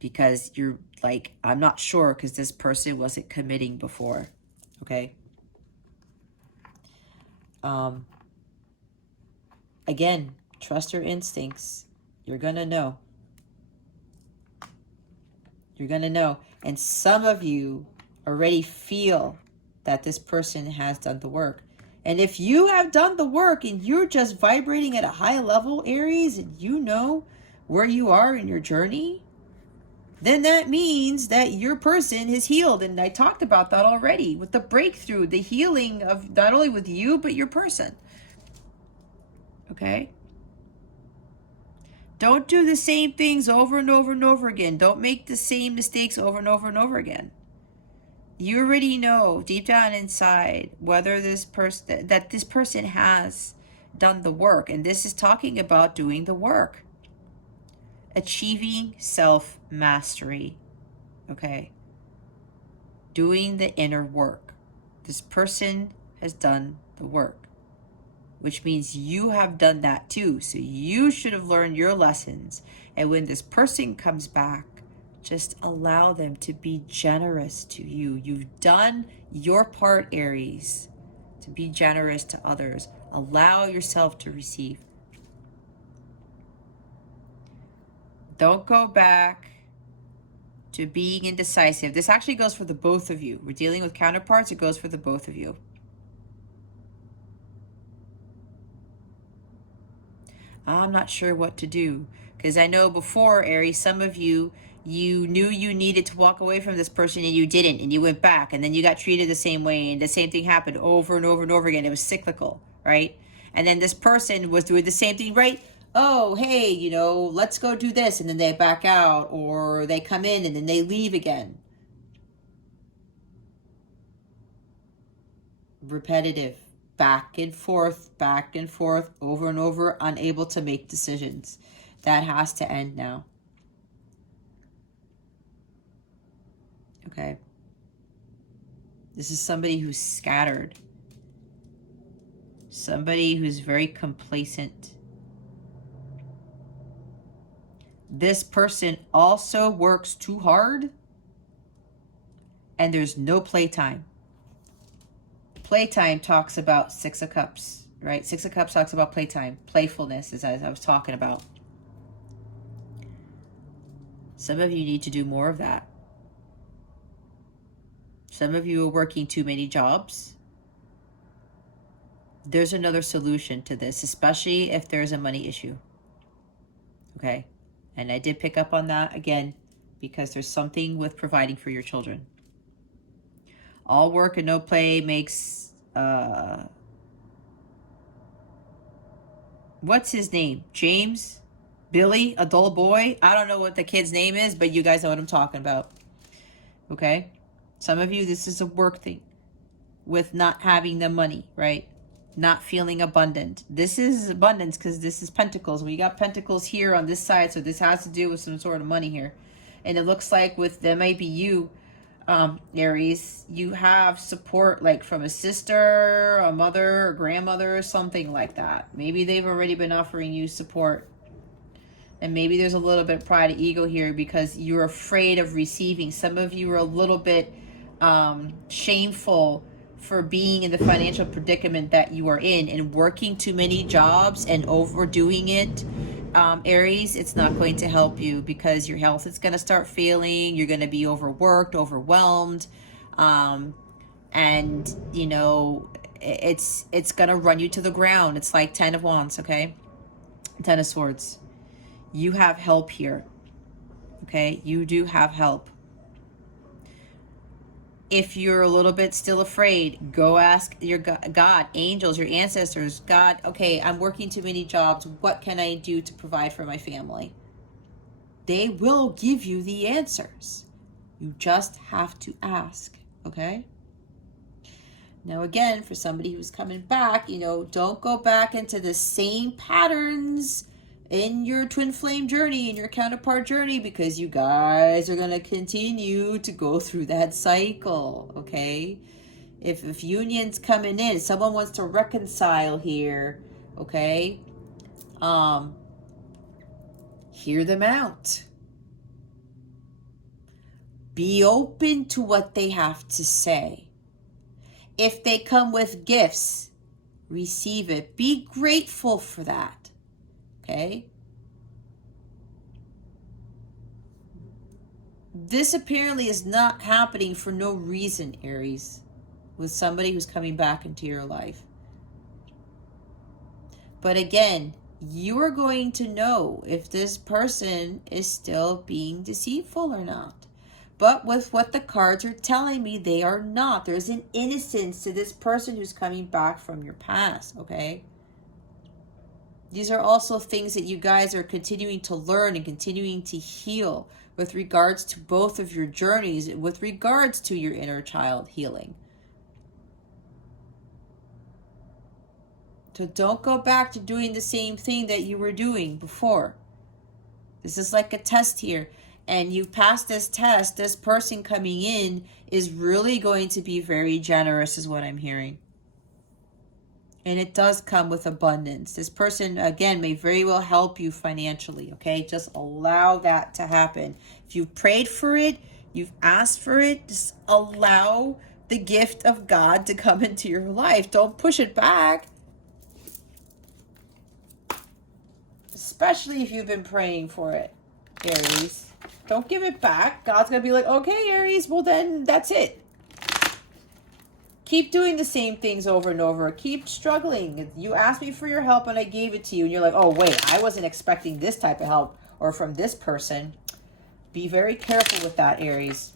Because you're like, I'm not sure because this person wasn't committing before. Okay? Again, trust your instincts. You're going to know. You're going to know. And some of you already feel that this person has done the work. And if you have done the work and you're just vibrating at a high level, Aries, and you know where you are in your journey, then that means that your person is healed. And I talked about that already with the breakthrough, the healing of not only with you, but your person. Okay? Don't do the same things over and over and over again. Don't make the same mistakes over and over and over again. You already know deep down inside whether this person, that this person has done the work. And this is talking about doing the work. Achieving self-mastery. Okay? Doing the inner work. This person has done the work, which means you have done that too. So you should have learned your lessons. And when this person comes back, just allow them to be generous to you. You've done your part, Aries, to be generous to others. Allow yourself to receive. Don't go back to being indecisive. This actually goes for the both of you. We're dealing with counterparts. It goes for the both of you. I'm not sure what to do. Because I know before, Aries, some of you, you knew you needed to walk away from this person and you didn't. And you went back and then you got treated the same way. And the same thing happened over and over and over again. It was cyclical, right? And then this person was doing the same thing, right? Oh, hey, you know, let's go do this. And then they back out, or they come in and then they leave again. Repetitive. Back and forth, over and over, unable to make decisions. That has to end now. Okay? This is somebody who's scattered. Somebody who's very complacent. This person also works too hard, and there's no playtime. Playtime talks about Six of Cups, right? Six of Cups talks about playtime. Playfulness, as I was talking about. Some of you need to do more of that. Some of you are working too many jobs. There's another solution to this, especially if there's a money issue. Okay? And I did pick up on that again because there's something with providing for your children. All work and no play makes, what's his name? James? Billy? A dull boy? I don't know what the kid's name is, but you guys know what I'm talking about. Okay? Some of you, this is a work thing with not having the money, right? Not feeling abundant. This is abundance because this is Pentacles. We got Pentacles here on this side, so this has to do with some sort of money here. And it looks like with, that might be you, Aries, you have support like from a sister, a mother, a grandmother, something like that. Maybe they've already been offering you support. And maybe there's a little bit of pride and ego here because you're afraid of receiving. Some of you are a little bit shameful for being in the financial predicament that you are in and working too many jobs and overdoing it. Aries, it's not going to help you because your health is going to start failing. You're going to be overworked, overwhelmed. And, you know, it's going to run you to the ground. It's like 10 of Wands, okay? 10 of Swords. You have help here, okay? You do have help. If you're a little bit still afraid, go ask your God, angels, your ancestors. God, okay, I'm working too many jobs. What can I do to provide for my family? They will give you the answers. You just have to ask, okay? Now again, for somebody who's coming back, you know, don't go back into the same patterns in your twin flame journey, in your counterpart journey, because you guys are going to continue to go through that cycle, okay? If union's coming in, someone wants to reconcile here, okay? Hear them out. Be open to what they have to say. If they come with gifts, receive it. Be grateful for that, okay? This apparently is not happening for no reason, Aries, with somebody who's coming back into your life. But again, you are going to know if this person is still being deceitful or not. But with what the cards are telling me, they are not. There's an innocence to this person who's coming back from your past, okay? These are also things that you guys are continuing to learn and continuing to heal with regards to both of your journeys, with regards to your inner child healing. So don't go back to doing the same thing that you were doing before. This is like a test here. And you pass this test, this person coming in is really going to be very generous, is what I'm hearing. And it does come with abundance. This person, again, may very well help you financially, okay? Just allow that to happen. If you've prayed for it, you've asked for it, just allow the gift of God to come into your life. Don't push it back. Especially if you've been praying for it, Aries. Don't give it back. God's going to be like, okay, Aries, well then that's it. Keep doing the same things over and over. Keep struggling. You asked me for your help and I gave it to you. And you're like, oh, wait, I wasn't expecting this type of help or from this person. Be very careful with that, Aries.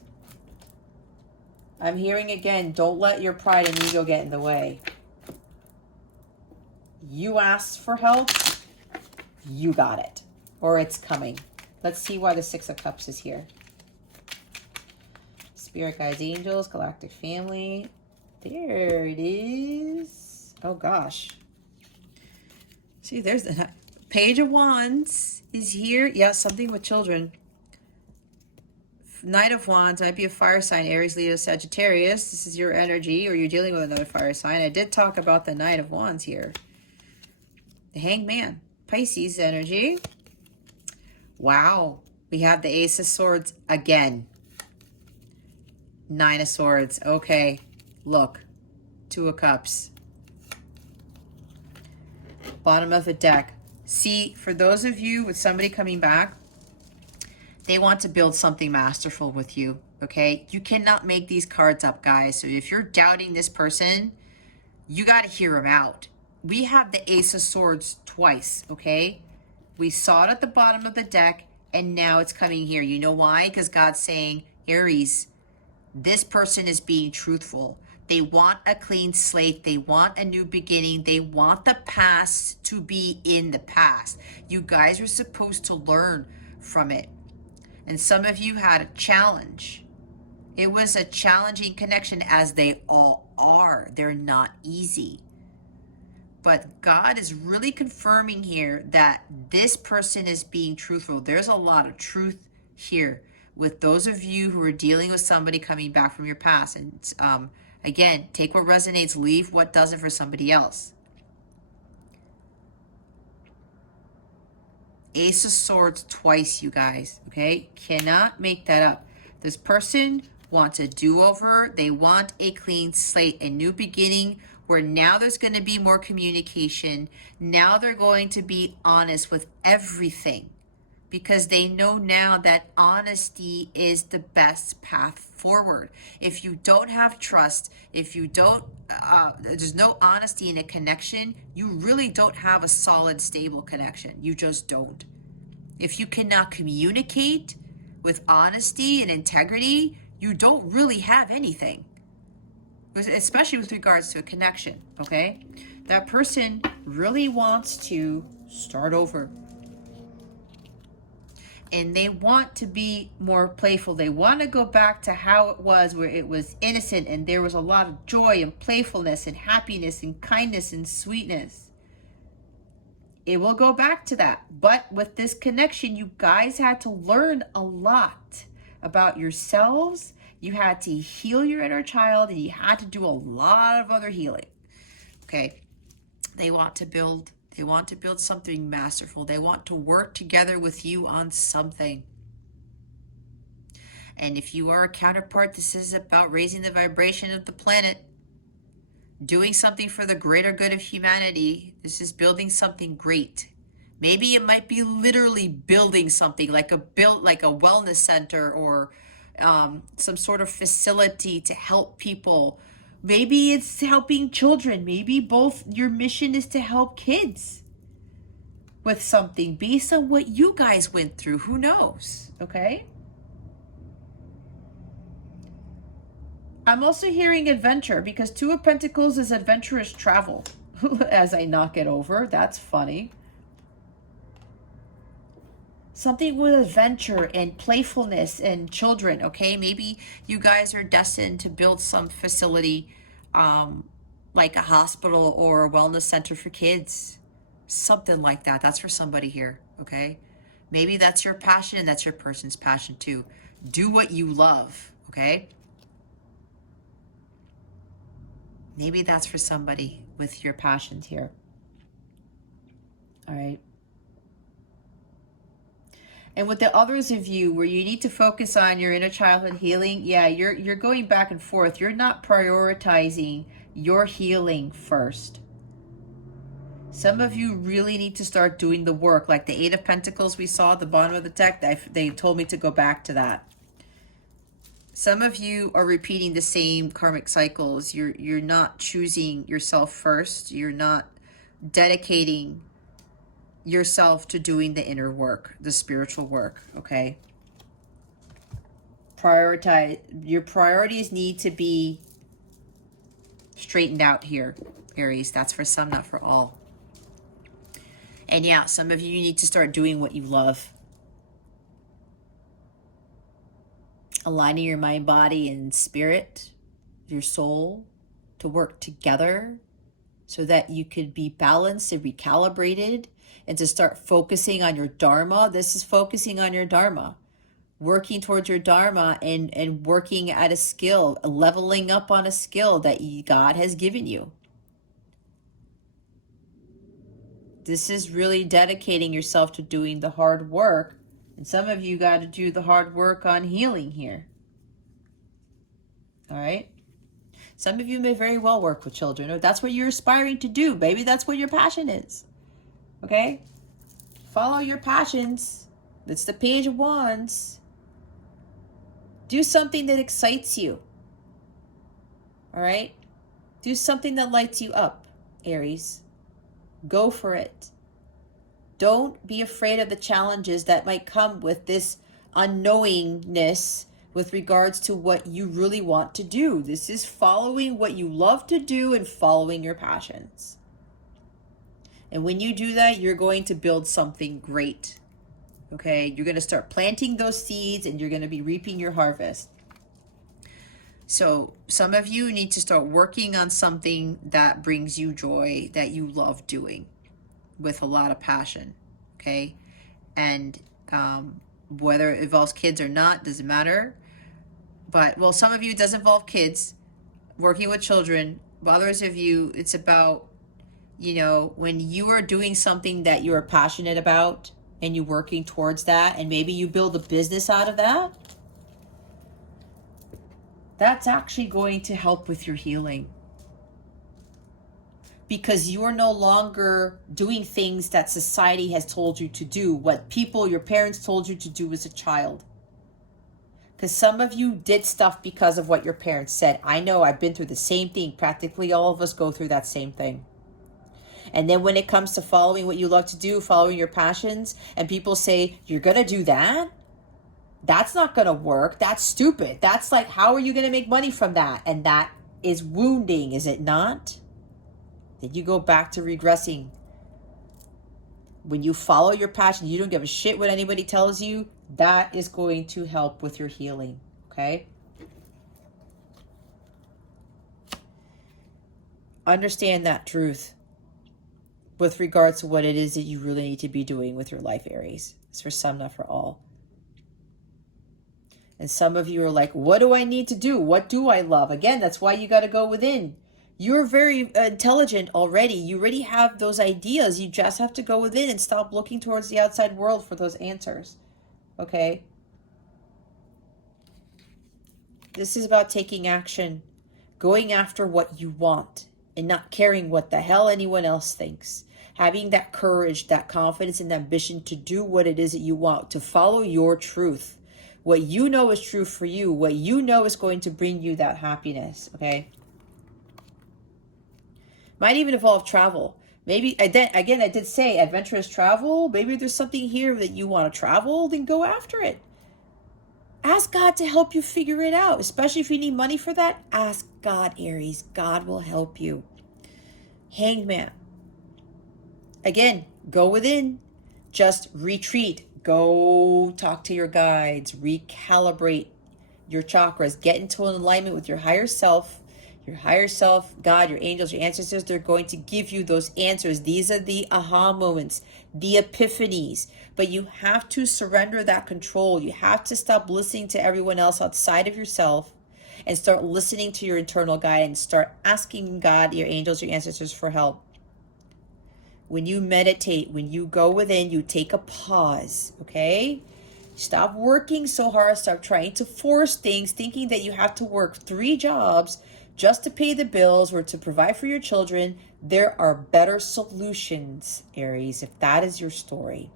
I'm hearing again, don't let your pride and ego get in the way. You asked for help. You got it. Or it's coming. Let's see why the Six of Cups is here. Spirit guides, angels, galactic family. There it is. Oh, gosh. See, there's the Page of Wands is here. Yeah, something with children. Knight of Wands might be a fire sign. Aries, Leo, Sagittarius. This is your energy, or you're dealing with another fire sign. I did talk about the Knight of Wands here. The Hanged Man. Pisces energy. Wow. We have the Ace of Swords again. Nine of Swords. Okay. Look. Two of Cups. Bottom of the deck. See, for those of you with somebody coming back, they want to build something masterful with you. Okay? You cannot make these cards up, guys. So if you're doubting this person, you got to hear them out. We have the Ace of Swords twice, okay? We saw it at the bottom of the deck, and now it's coming here. You know why? Because God's saying, Aries, this person is being truthful. They want a clean slate. They want a new beginning. They want the past to be in the past. You guys are supposed to learn from it. And some of you had a challenge. It was a challenging connection, as they all are. They're not easy. But God is really confirming here that this person is being truthful. There's a lot of truth here with those of you who are dealing with somebody coming back from your past. And again, take what resonates, leave what doesn't for somebody else. Ace of Swords twice, you guys, okay? Cannot make that up. This person wants a do-over. They want a clean slate, a new beginning, where now there's going to be more communication. Now they're going to be honest with everything, because they know now that honesty is the best path forward. If you don't have trust, if you don't, there's no honesty in a connection, you really don't have a solid, stable connection. You just don't. If you cannot communicate with honesty and integrity, you don't really have anything. Especially with regards to a connection, okay? That person really wants to start over. And they want to be more playful. They want to go back to how it was, where it was innocent and there was a lot of joy and playfulness and happiness and kindness and sweetness. It will go back to that. But with this connection, you guys had to learn a lot about yourselves. You had to heal your inner child, and you had to do a lot of other healing. Okay. They want to build something masterful. They want to work together with you on something. And if you are a counterpart, this is about raising the vibration of the planet, doing something for the greater good of humanity. This is building something great. Maybe it might be literally building something like a wellness center, or some sort of facility to help people. Maybe it's helping children. Maybe both your mission is to help kids with something based on what you guys went through. Who knows? Okay. I'm also hearing adventure, because Two of Pentacles is adventurous travel. As I knock it over, that's funny. Something with adventure and playfulness and children, okay? Maybe you guys are destined to build some facility, like a hospital or a wellness center for kids. Something like that. That's for somebody here, okay? Maybe that's your passion, and that's your person's passion too. Do what you love, okay? Maybe that's for somebody with your passions here. All right. And with the others of you where you need to focus on your inner childhood healing, yeah, you're going back and forth. You're not prioritizing your healing first. Some of you really need to start doing the work, like the Eight of Pentacles we saw at the bottom of the deck. They told me to go back to that. Some of you are repeating the same karmic cycles. You're not choosing yourself first. You're not dedicating yourself to doing the inner work, the spiritual work, okay? Your priorities need to be straightened out here, Aries. That's for some, not for all. And yeah, some of you need to start doing what you love. Aligning your mind, body, and spirit, your soul, to work together so that you could be balanced and recalibrated, and to start focusing on your Dharma. This is focusing on your Dharma, working towards your Dharma, and working at a skill, leveling up on a skill that God has given you. This is really dedicating yourself to doing the hard work. And some of you got to do the hard work on healing here. All right. Some of you may very well work with children. Or that's what you're aspiring to do. Maybe that's what your passion is. Okay. Follow your passions. It's the Page of Wands. Do something that excites you. All right. Do something that lights you up, Aries. Go for it. Don't be afraid of the challenges that might come with this unknowingness with regards to what you really want to do. This is following what you love to do and following your passions. And when you do that, you're going to build something great. Okay? You're going to start planting those seeds, and you're going to be reaping your harvest. So some of you need to start working on something that brings you joy, that you love doing with a lot of passion, okay? And whether it involves kids or not, doesn't matter. But, well, some of you, it does involve kids, working with children. Others of you, it's about, you know, when you are doing something that you are passionate about and you're working towards that, and maybe you build a business out of that, that's actually going to help with your healing. Because you are no longer doing things that society has told you to do, what people, your parents told you to do as a child. Because some of you did stuff because of what your parents said. I know, I've been through the same thing. Practically all of us go through that same thing. And then when it comes to following what you love to do, following your passions, and people say, you're going to do that? That's not going to work. That's stupid. That's like, how are you going to make money from that? And that is wounding, is it not? Then you go back to regressing. When you follow your passion, you don't give a shit what anybody tells you. That is going to help with your healing, okay? Understand that truth with regards to what it is that you really need to be doing with your life, Aries. It's for some, not for all. And some of you are like, what do I need to do? What do I love? Again, that's why you got to go within. You're very intelligent already. You already have those ideas. You just have to go within and stop looking towards the outside world for those answers. Okay? This is about taking action, going after what you want, and not caring what the hell anyone else thinks. Having that courage, that confidence, and ambition to do what it is that you want, to follow your truth. What you know is true for you, what you know is going to bring you that happiness, okay? Might even involve travel. Maybe, I did say adventurous travel. Maybe there's something here that you want to travel, then go after it. Ask God to help you figure it out, especially if you need money for that. Ask God, Aries. God will help you. Hanged Man. Again, go within. Just retreat. Go talk to your guides. Recalibrate your chakras. Get into an alignment with your higher self. Your higher self, God, your angels, your ancestors, they're going to give you those answers. These are the aha moments, the epiphanies. But you have to surrender that control. You have to stop listening to everyone else outside of yourself and start listening to your internal guidance. Start asking God, your angels, your ancestors for help. When you meditate, when you go within, you take a pause, okay? Stop working so hard. Stop trying to force things, thinking that you have to work 3 jobs just to pay the bills or to provide for your children. There are better solutions, Aries, if that is your story.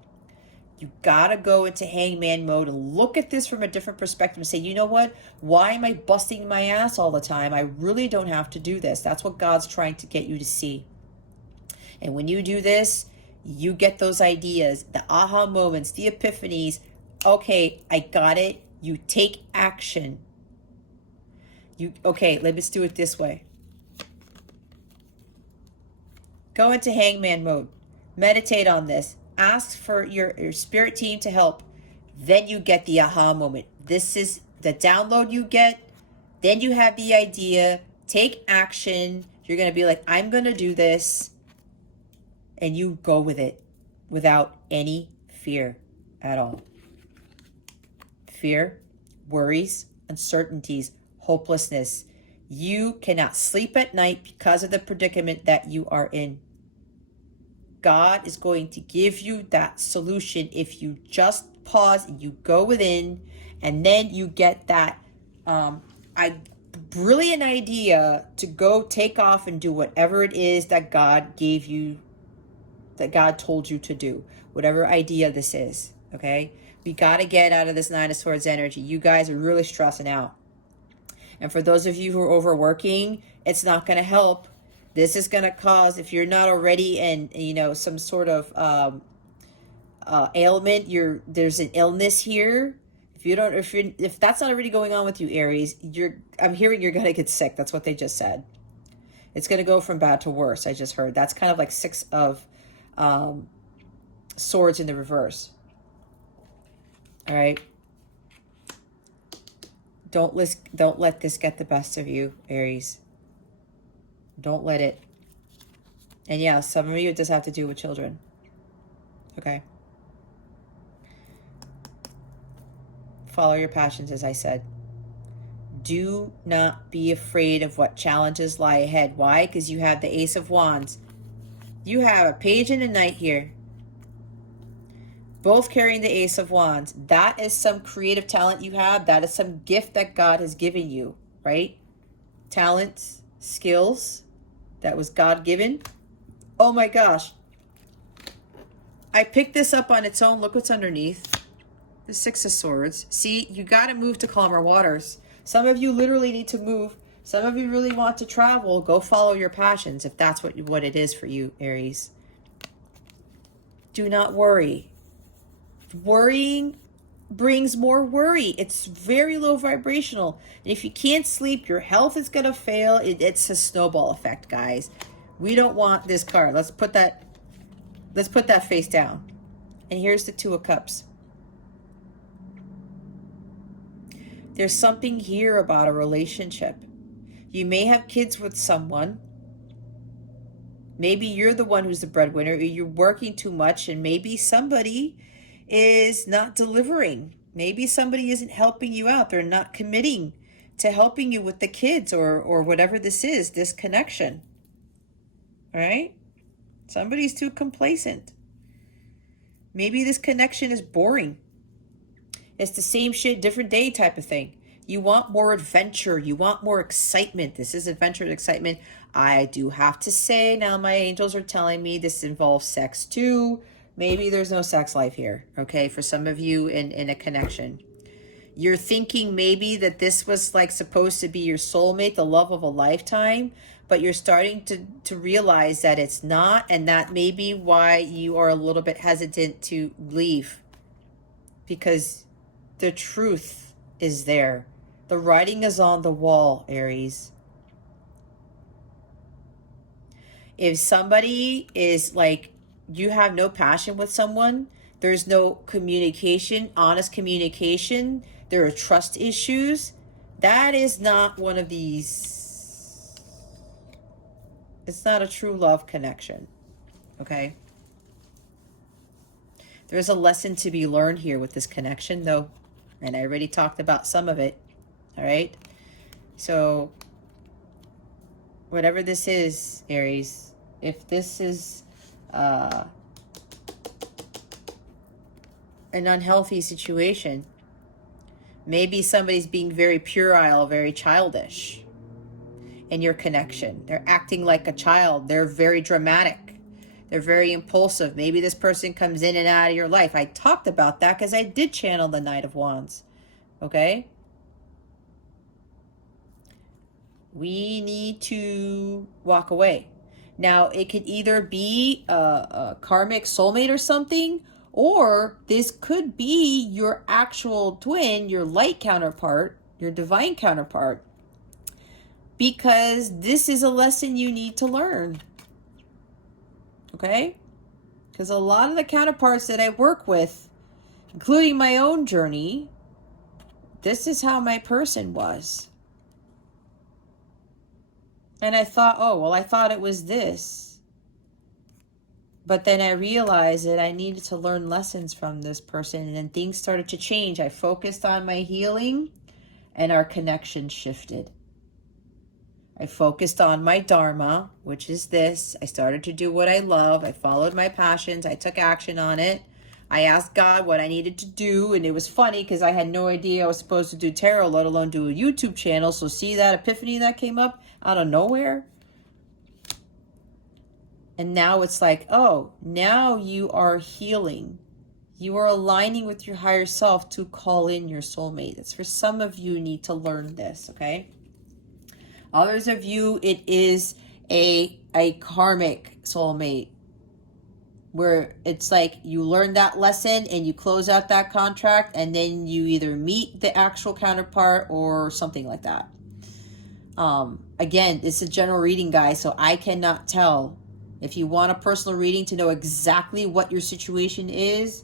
You gotta go into hangman mode and look at this from a different perspective and say, you know what? Why am I busting my ass all the time? I really don't have to do this. That's what God's trying to get you to see. And when you do this, you get those ideas, the aha moments, the epiphanies. Okay, I got it. You take action. Okay, let's do it this way. Go into hangman mode. Meditate on this. Ask for your spirit team to help. Then you get the aha moment. This is the download you get. Then you have the idea. Take action. You're going to be like, I'm going to do this. And you go with it without any fear at all. Fear, worries, uncertainties, hopelessness. You cannot sleep at night because of the predicament that you are in. God is going to give you that solution if you just pause and you go within, and then you get that brilliant idea to go take off and do whatever it is that God gave you, that God told you to do, whatever idea this is, okay? We got to get out of this Nine of Swords energy. You guys are really stressing out. And for those of you who are overworking, it's not going to help. This is going to cause, if you're not already in, you know, some sort of ailment, there's an illness here. If that's not already going on with you, Aries, I'm hearing you're going to get sick. That's what they just said. It's going to go from bad to worse. I just heard. That's kind of like 6 of swords in the reverse. All right. Don't let this get the best of you, Aries. Don't let it. And yeah, some of you, it does have to do with children. Okay. Follow your passions, as I said. Do not be afraid of what challenges lie ahead. Why? Because you have the Ace of Wands. You have a Page and a Knight here. Both carrying the Ace of Wands. That is some creative talent you have. That is some gift that God has given you, right? Talents, skills, that was God-given. Oh my gosh. I picked this up on its own. Look what's underneath. The 6 of Swords. See, you got to move to calmer waters. Some of you literally need to move. Some of you really want to travel. Go follow your passions if that's what it is for you, Aries. Do not worry. Worrying brings more worry. It's very low vibrational. And if you can't sleep, your health is going to fail. It's a snowball effect, guys. We don't want this card. Let's put that face down. And here's the 2 of Cups. There's something here about a relationship. You may have kids with someone. Maybe you're the one who's the breadwinner, or you're working too much, and maybe somebody is not delivering. Maybe somebody isn't helping you out. They're not committing to helping you with the kids, or whatever this is, this connection. All right? Somebody's too complacent. Maybe this connection is boring. It's the same shit, different day type of thing. You want more adventure. You want more excitement. This is adventure and excitement. I do have to say now, my angels are telling me this involves sex too. Maybe there's no sex life here, okay? For some of you in a connection. You're thinking maybe that this was like supposed to be your soulmate, the love of a lifetime, but you're starting to realize that it's not, and that may be why you are a little bit hesitant to leave. Because the truth is there. The writing is on the wall, Aries. If somebody is like, you have no passion with someone, there's no communication, honest communication, there are trust issues, that is not one of these. It's not a true love connection, okay? There's a lesson to be learned here with this connection, though, and I already talked about some of it, all right? So, whatever this is, Aries, if this is an unhealthy situation, maybe somebody's being very puerile, very childish in your connection. They're acting like a child. They're very dramatic. They're very impulsive. Maybe this person comes in and out of your life. I talked about that because I did channel the Knight of Wands. Okay? We need to walk away. Now, it could either be a karmic soulmate or something, or this could be your actual twin, your light counterpart, your divine counterpart, because this is a lesson you need to learn. Okay? Because a lot of the counterparts that I work with, including my own journey, this is how my person was. And I thought, oh, well, I thought it was this. But then I realized that I needed to learn lessons from this person, and then things started to change. I focused on my healing, and our connection shifted. I focused on my dharma, which is this. I started to do what I love. I followed my passions. I took action on it. I asked God what I needed to do, and it was funny because I had no idea I was supposed to do tarot, let alone do a YouTube channel. So see that epiphany that came up out of nowhere? And now it's like, oh, now you are healing. You are aligning with your higher self to call in your soulmate. It's for some of you need to learn this, okay? Others of you, it is a karmic soulmate, where it's like you learn that lesson and you close out that contract, and then you either meet the actual counterpart or something like that. Again, it's a general reading, guys, so I cannot tell. If you want a personal reading to know exactly what your situation is,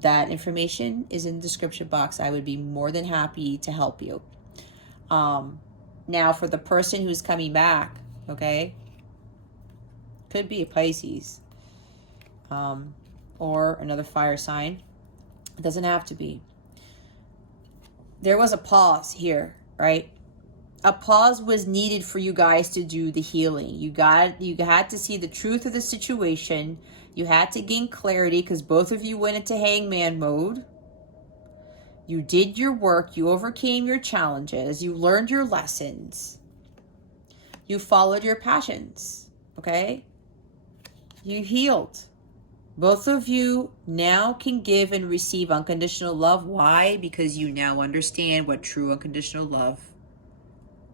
that information is in the description box. I would be more than happy to help you. Now, for the person who's coming back, okay, could be a Pisces, or another fire sign. It doesn't have to be. There was a pause here, right? A pause was needed for you guys to do the healing. You had to see the truth of the situation. You had to gain clarity because both of you went into hangman mode. You did your work. You overcame your challenges. You learned your lessons. You followed your passions, okay? You healed. Both of you now can give and receive unconditional love. Why? Because you now understand what true unconditional love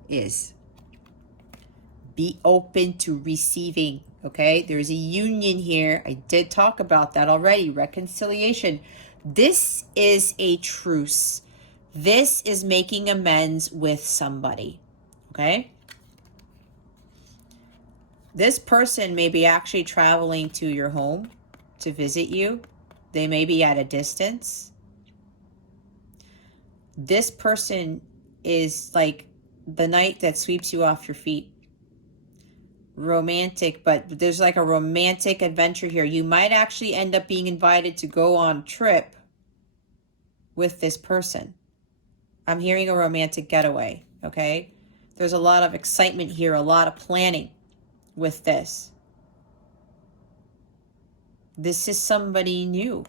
is. Be open to receiving, okay? There's a union here. I did talk about that already. Reconciliation. This is a truce. This is making amends with somebody, okay? This person may be actually traveling to your home to visit you. They may be at a distance. This person is like the knight that sweeps you off your feet. Romantic, but there's like a romantic adventure here. You might actually end up being invited to go on a trip with this person. I'm hearing a romantic getaway, okay? There's a lot of excitement here, a lot of planning with this. This is somebody new,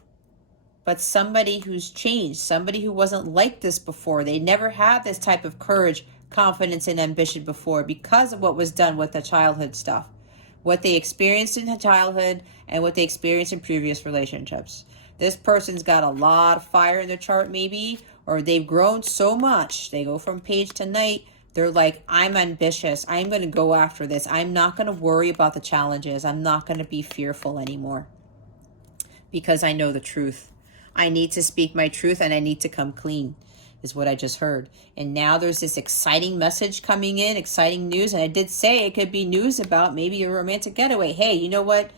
but somebody who's changed, somebody who wasn't like this before. They never had this type of courage, confidence, and ambition before because of what was done with the childhood stuff, what they experienced in childhood and what they experienced in previous relationships. This person's got a lot of fire in their chart maybe, or they've grown so much. They go from page to knight. They're like, I'm ambitious. I'm going to go after this. I'm not going to worry about the challenges. I'm not going to be fearful anymore because I know the truth. I need to speak my truth and I need to come clean is what I just heard. And now there's this exciting message coming in, exciting news. And I did say it could be news about maybe a romantic getaway. Hey, you know what?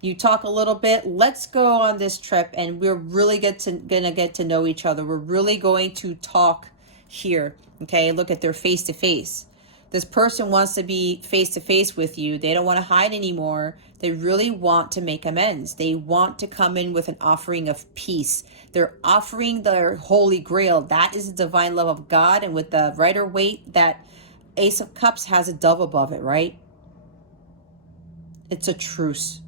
You talk a little bit. Let's go on this trip and we're really gonna get to know each other. We're really going to talk here. Okay, look at their face to face. This person wants to be face to face with you. They don't want to hide anymore. They really want to make amends. They want to come in with an offering of peace. They're offering their holy grail. That is the divine love of God. And with the Rider Waite, that Ace of Cups has a dove above it, right? It's a truce.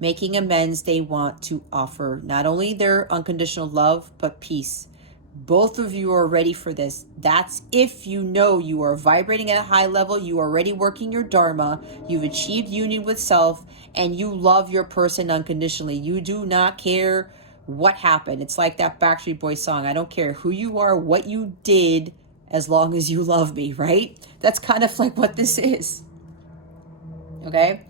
Making amends, they want to offer not only their unconditional love, but peace. Both of you are ready for this. That's if you know you are vibrating at a high level, you are already working your dharma, you've achieved union with self, and you love your person unconditionally. You do not care what happened. It's like that Backstreet Boys song. I don't care who you are, what you did, as long as you love me, right? That's kind of like what this is. Okay?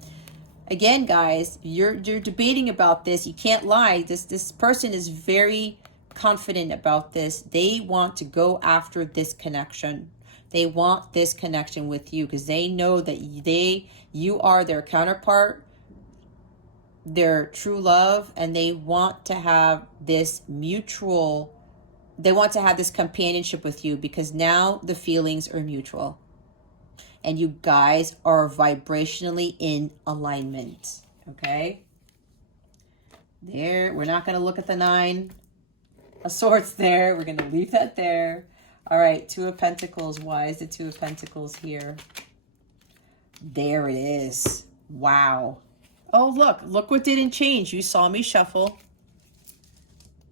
Again, guys, you're debating about this. You can't lie. This person is very confident about this. They want to go after this connection. They want this connection with you because they know that you are their counterpart, their true love, and they want to have this companionship with you because now the feelings are mutual. And you guys are vibrationally in alignment. Okay? There, we're not going to look at the 9 of Swords there. We're going to leave that there. All right, 2 of Pentacles. Why is the 2 of Pentacles here? There it is. Wow. Oh, look what didn't change. You saw me shuffle.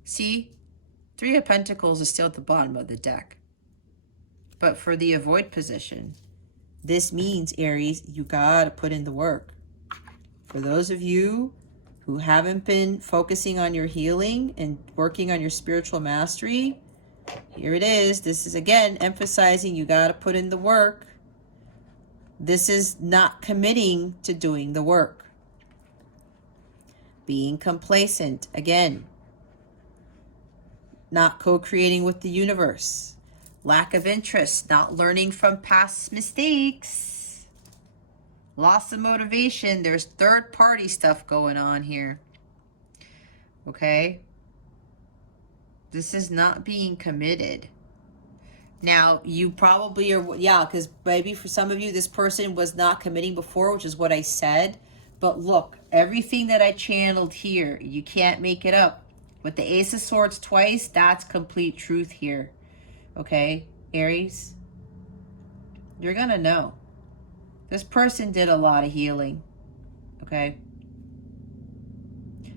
See? 3 of Pentacles is still at the bottom of the deck. But for the avoid position, this means, Aries, you got to put in the work. For those of you who haven't been focusing on your healing and working on your spiritual mastery, here it is. This is, again, emphasizing you got to put in the work. This is not committing to doing the work. Being complacent, again. Not co-creating with the universe. Lack of interest, not learning from past mistakes. Loss of motivation. There's third-party stuff going on here. Okay? This is not being committed. Now, you probably are, yeah, because maybe for some of you, this person was not committing before, which is what I said. But look, everything that I channeled here, you can't make it up. With the Ace of Swords twice, that's complete truth here. Okay, Aries? You're going to know. This person did a lot of healing. Okay?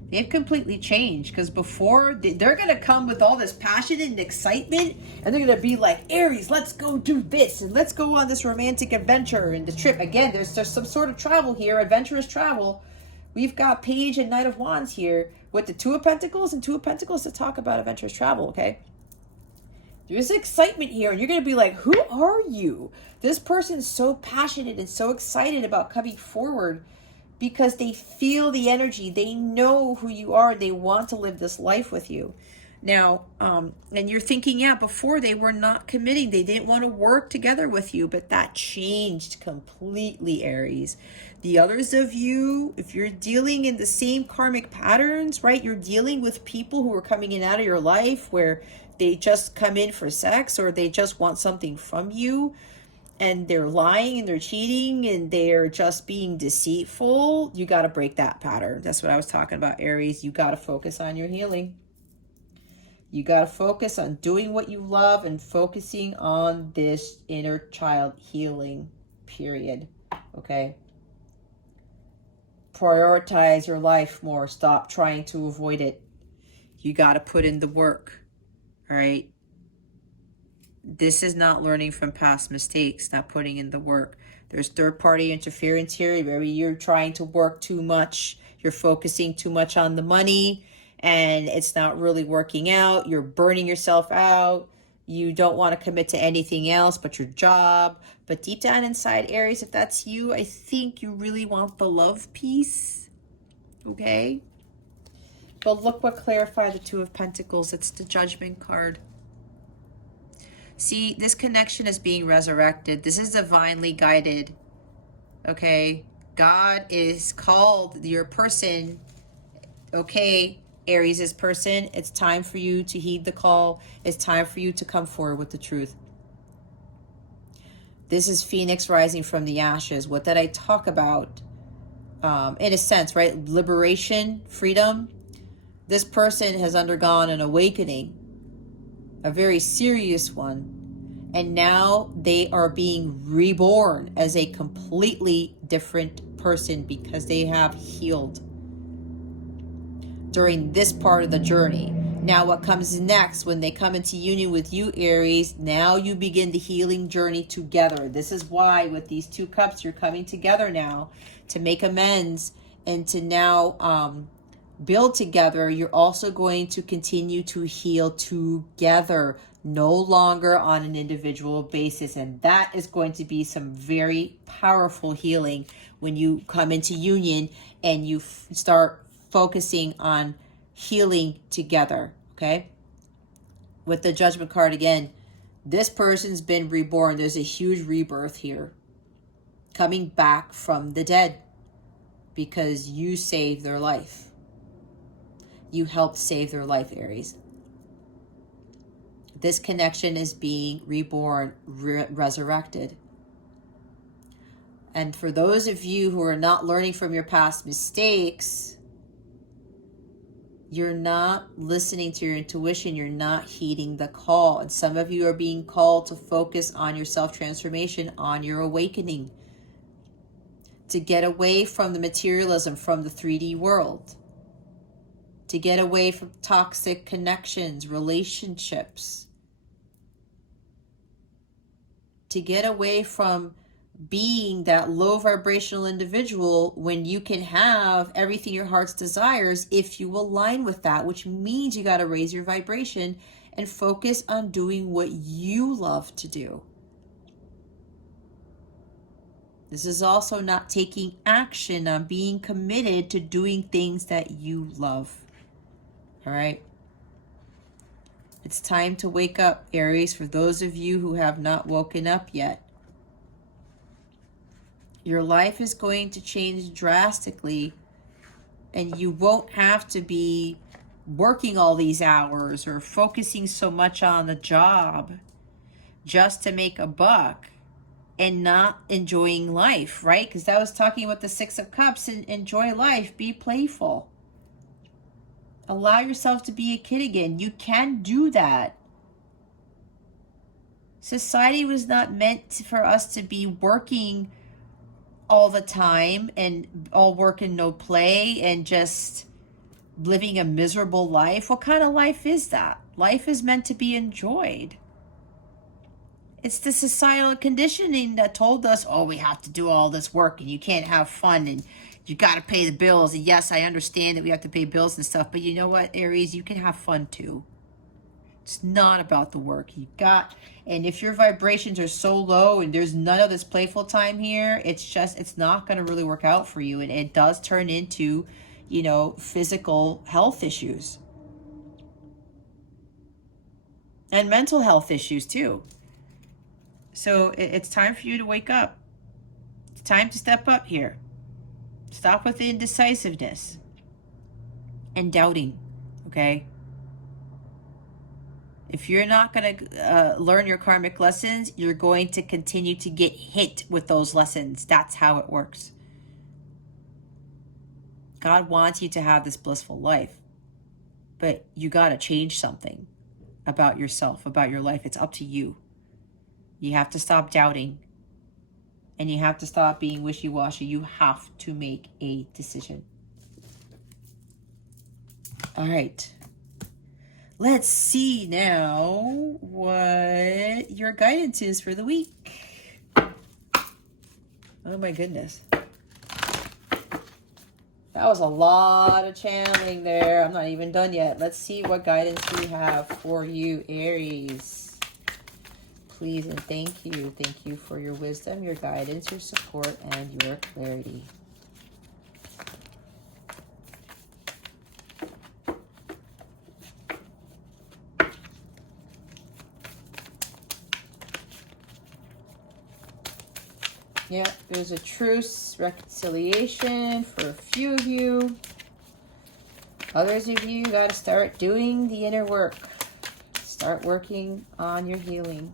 They've completely changed because before, they're going to come with all this passion and excitement, and they're going to be like, Aries, let's go do this, and let's go on this romantic adventure and the trip. Again, there's some sort of travel here, adventurous travel. We've got Page and Knight of Wands here with the 2 of Pentacles and 2 of Pentacles to talk about adventurous travel, okay? There's excitement here, and you're going to be like, who are you? This person is so passionate and so excited about coming forward because they feel the energy. They know who you are. They want to live this life with you. Now, and you're thinking, yeah, before they were not committing. They didn't want to work together with you, but that changed completely, Aries. The others of you, if you're dealing in the same karmic patterns, right? You're dealing with people who are coming in out of your life where they just come in for sex or they just want something from you, and they're lying and they're cheating and they're just being deceitful. You got to break that pattern. That's what I was talking about, Aries. You got to focus on your healing. You got to focus on doing what you love and focusing on this inner child healing, period. Okay? Prioritize your life more. Stop trying to avoid it. You got to put in the work. All right? This is not learning from past mistakes, not putting in the work. There's third-party interference here. Maybe you're trying to work too much. You're focusing too much on the money, and it's not really working out. You're burning yourself out. You don't want to commit to anything else but your job. But deep down inside, Aries, if that's you, I think you really want the love piece. Okay? But look what clarified the Two of Pentacles. It's the Judgment card. See, this connection is being resurrected. This is divinely guided. Okay? God is called your person. Okay, Aries' person, it's time for you to heed the call. It's time for you to come forward with the truth. This is Phoenix rising from the ashes. What did I talk about? In a sense, right? Liberation, freedom. This person has undergone an awakening, a very serious one. And now they are being reborn as a completely different person because they have healed during this part of the journey. Now what comes next, when they come into union with you, Aries, now you begin the healing journey together. This is why with these two cups, you're coming together now to make amends and to now build together. You're also going to continue to heal together, no longer on an individual basis. And that is going to be some very powerful healing when you come into union and you start focusing on healing together, okay? With the Judgment card again, this person's been reborn. There's a huge rebirth here. Coming back from the dead because you saved their life. You helped save their life, Aries. This connection is being reborn, resurrected. And for those of you who are not learning from your past mistakes, you're not listening to your intuition. You're not heeding the call. And some of you are being called to focus on your self-transformation, on your awakening. To get away from the materialism, from the 3D world. To get away from toxic connections, relationships. To get away from being that low vibrational individual when you can have everything your heart's desires if you align with that, which means you got to raise your vibration and focus on doing what you love to do. This is also not taking action on being committed to doing things that you love. All right. It's time to wake up, Aries, for those of you who have not woken up yet. Your life is going to change drastically, and you won't have to be working all these hours or focusing so much on the job just to make a buck and not enjoying life, right? Because I was talking about the Six of Cups, and enjoy life, be playful. Allow yourself to be a kid again. You can do that. Society was not meant for us to be working all the time and all work and no play and just living a miserable life. What kind of life is that? Life is meant to be enjoyed. It's the societal conditioning that told us, oh, we have to do all this work and you can't have fun and you got to pay the bills. And yes, I understand that we have to pay bills and stuff, but you know what, Aries, you can have fun too. It's not about the work. And if your vibrations are so low and there's none of this playful time here, it's not going to really work out for you. And it does turn into, physical health issues. and mental health issues too. So it's time for you to wake up. It's time to step up here. Stop with the indecisiveness and doubting, okay? If you're not going to learn your karmic lessons, you're going to continue to get hit with those lessons. That's how it works. God wants you to have this blissful life, but you got to change something about yourself, about your life. It's up to you. You have to stop doubting, and you have to stop being wishy-washy. You have to make a decision. All right. Let's see now what your guidance is for the week. Oh my goodness. That was a lot of channeling there. I'm not even done yet. Let's see what guidance we have for you, Aries. Please and thank you. Thank you for your wisdom, your guidance, your support, and your clarity. Yeah, there's a truce, reconciliation for a few of you. Others of you got to start doing the inner work. Start working on your healing.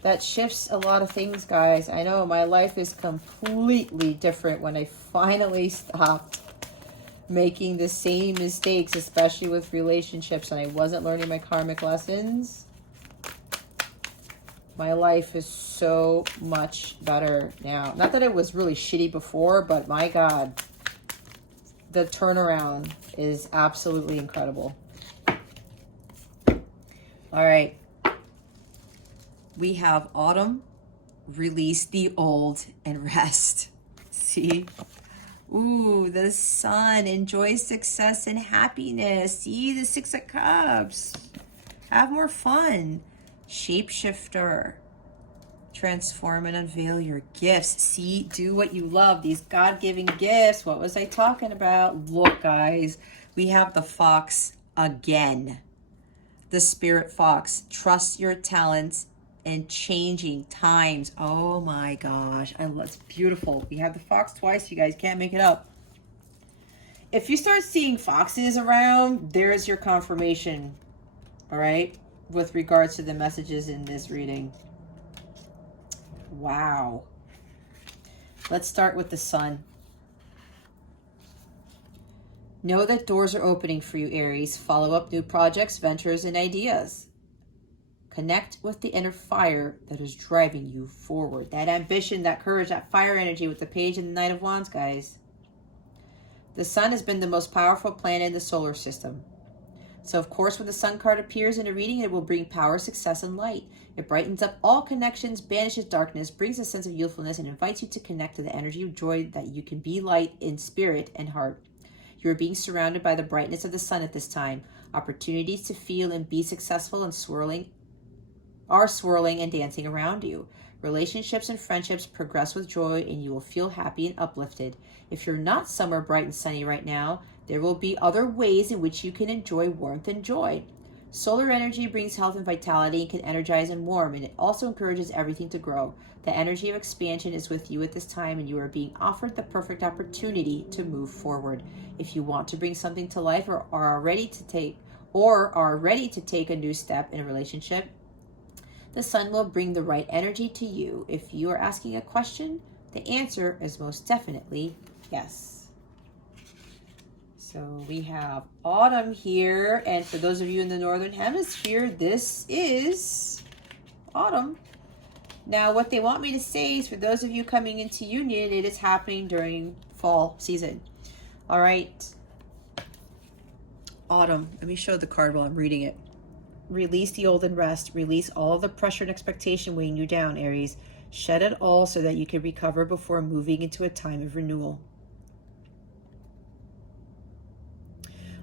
That shifts a lot of things, guys. I know my life is completely different when I finally stopped making the same mistakes, especially with relationships, and I wasn't learning my karmic lessons. My life is so much better now. Not that it was really shitty before, but my God, the turnaround is absolutely incredible. All right. We have autumn, release the old, and rest. See? Ooh, the sun, enjoy success and happiness. See, the 6 of Cups. Have more fun. Shapeshifter. Transform and unveil your gifts. See, do what you love. These God-given gifts. What was I talking about? Look, guys, we have the fox again. The spirit fox. Trust your talents and changing times. Oh my gosh. It's beautiful. We have the fox twice, you guys. Can't make it up. If you start seeing foxes around, there's your confirmation. All right? With regards to the messages in this reading. Wow. Let's start with the sun. Know that doors are opening for you, Aries. Follow up new projects, ventures, and ideas. Connect with the inner fire that is driving you forward. That ambition, that courage, that fire energy with the Page and the Knight of Wands, guys. The sun has been the most powerful planet in the solar system. So, of course, when the sun card appears in a reading, it will bring power, success, and light. It brightens up all connections, banishes darkness, brings a sense of youthfulness, and invites you to connect to the energy of joy that you can be light in spirit and heart. You are being surrounded by the brightness of the sun at this time. Opportunities to feel and be successful and swirling and dancing around you. Relationships and friendships progress with joy, and you will feel happy and uplifted. If you're not somewhere bright and sunny right now, there will be other ways in which you can enjoy warmth and joy. Solar energy brings health and vitality and can energize and warm, and it also encourages everything to grow. The energy of expansion is with you at this time, and you are being offered the perfect opportunity to move forward. If you want to bring something to life or are ready to take a new step in a relationship, the sun will bring the right energy to you. If you are asking a question, the answer is most definitely yes. So we have autumn here, and for those of you in the northern hemisphere, this is autumn. Now, what they want me to say is for those of you coming into union, it is happening during fall season. All right. Autumn. Let me show the card while I'm reading it. Release the old and rest. Release all of the pressure and expectation weighing you down, Aries. Shed it all so that you can recover before moving into a time of renewal.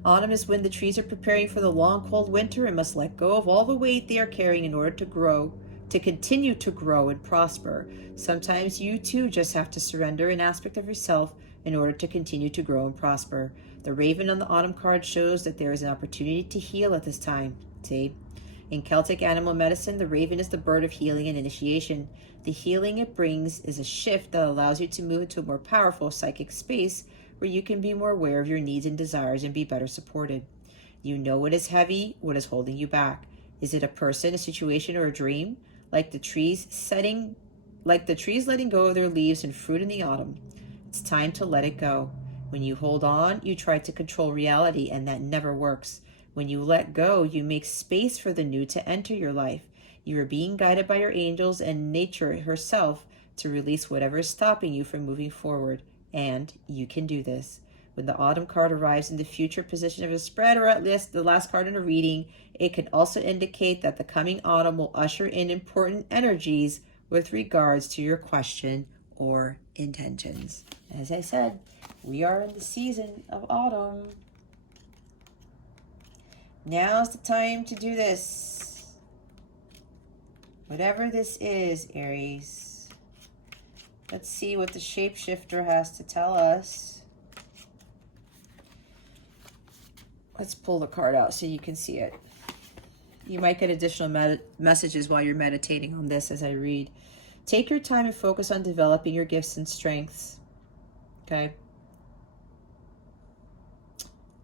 Autumn is when the trees are preparing for the long, cold winter and must let go of all the weight they are carrying in order to grow, to continue to grow and prosper. Sometimes you too just have to surrender an aspect of yourself in order to continue to grow and prosper. The raven on the autumn card shows that there is an opportunity to heal at this time. See, In Celtic animal medicine, the raven is the bird of healing and initiation. The healing it brings is a shift that allows you to move into a more powerful psychic space where you can be more aware of your needs and desires and be better supported. You know what is heavy, what is holding you back. Is it a person, a situation, or a dream? Like the trees letting go of their leaves and fruit in the autumn. It's time to let it go. When you hold on, you try to control reality, and that never works. When you let go, you make space for the new to enter your life. You are being guided by your angels and nature herself to release whatever is stopping you from moving forward. And you can do this. When the autumn card arrives in the future position of a spread, or at least the last card in a reading, it can also indicate that the coming autumn will usher in important energies with regards to your question or intentions. As I said, we are in the season of autumn. Now's the time to do this. Whatever this is, Aries. Let's see what the shapeshifter has to tell us. Let's pull the card out so you can see it. You might get additional messages while you're meditating on this as I read. Take your time and focus on developing your gifts and strengths. Okay?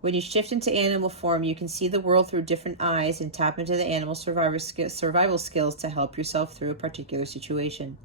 When you shift into animal form, you can see the world through different eyes and tap into the animal survival skills to help yourself through a particular situation.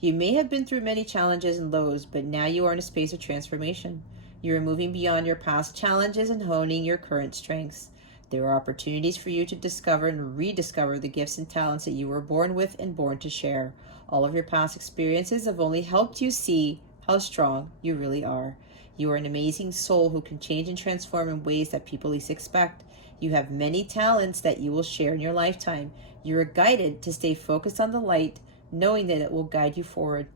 You may have been through many challenges and lows, but now you are in a space of transformation. You are moving beyond your past challenges and honing your current strengths. There are opportunities for you to discover and rediscover the gifts and talents that you were born with and born to share. All of your past experiences have only helped you see how strong you really are. You are an amazing soul who can change and transform in ways that people least expect. You have many talents that you will share in your lifetime. You are guided to stay focused on the light, knowing that it will guide you forward.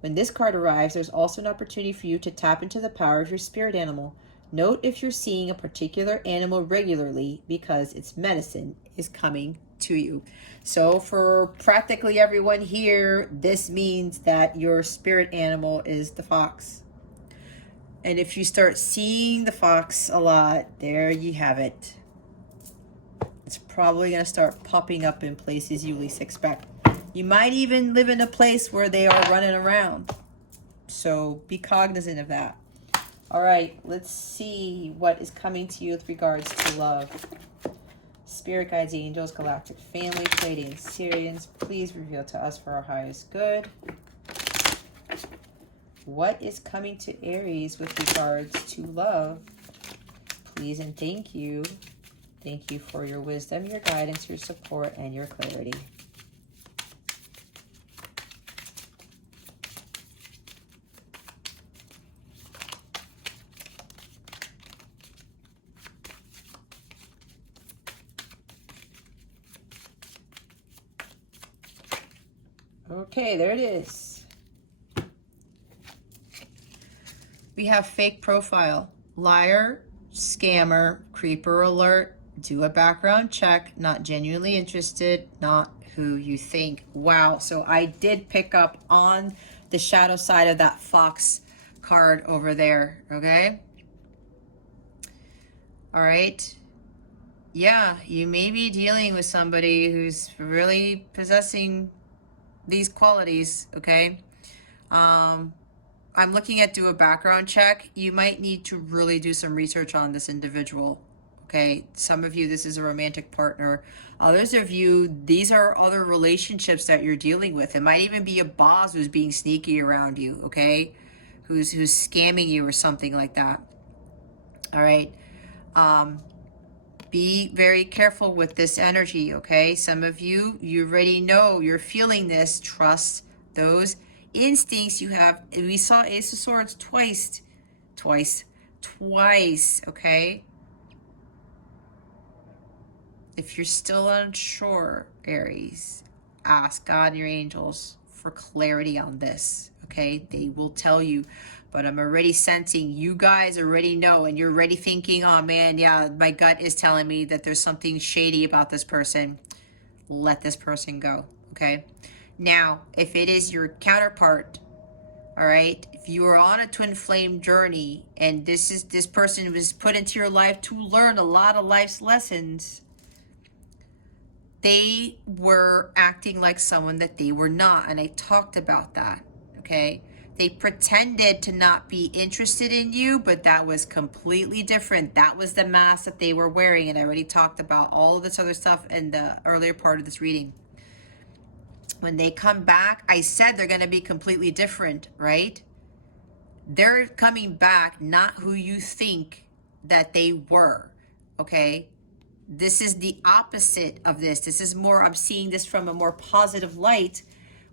When this card arrives, there's also an opportunity for you to tap into the power of your spirit animal. Note if you're seeing a particular animal regularly because its medicine is coming to you. So for practically everyone here, this means that your spirit animal is the fox. And if you start seeing the fox a lot, there you have it. It's probably going to start popping up in places you least expect. You might even live in a place where they are running around. So be cognizant of that. All right, let's see what is coming to you with regards to love. Spirit guides, angels, galactic family, Pleiadian Syrians, please reveal to us for our highest good. What is coming to Aries with regards to love? Please and thank you. Thank you for your wisdom, your guidance, your support, and your clarity. Okay, there it is. We have fake profile, liar, scammer, creeper alert, do a background check, not genuinely interested, not who you think. Wow, so I did pick up on the shadow side of that fox card over there, okay? All right. Yeah, you may be dealing with somebody who's really possessing these qualities, okay? I'm looking at do a background check. You might need to really do some research on this individual, okay? Some of you, this is a romantic partner. Others of you, these are other relationships that you're dealing with. It might even be a boss who's being sneaky around you, okay? Who's scamming you or something like that. All right. Be very careful with this energy, okay? Some of you, you already know, you're feeling this. Trust those instincts you have. We saw Ace of Swords twice, okay? If you're still unsure, Aries, ask God and your angels for clarity on this, okay? They will tell you, but I'm already sensing you guys already know, and you're already thinking, oh man, yeah, my gut is telling me that there's something shady about this person. Let this person go, okay? Now, if it is your counterpart, all right, if you are on a twin flame journey and this person was put into your life to learn a lot of life's lessons, they were acting like someone that they were not. And I talked about that, okay? They pretended to not be interested in you, but that was completely different. That was the mask that they were wearing. And I already talked about all of this other stuff in the earlier part of this reading. When they come back, I said they're going to be completely different, right? They're coming back not who you think that they were, okay? This is the opposite of this. This is more, I'm seeing this from a more positive light,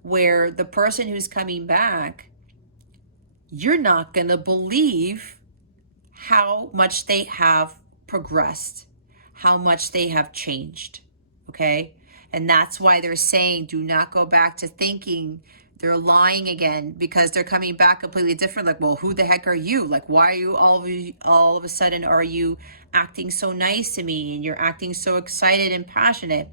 where the person who's coming back, you're not going to believe how much they have progressed, how much they have changed, okay? And that's why they're saying, do not go back to thinking. They're lying again, because they're coming back completely different. Like, well, who the heck are you? Like, why are you all of a sudden are you acting so nice to me, and you're acting so excited and passionate?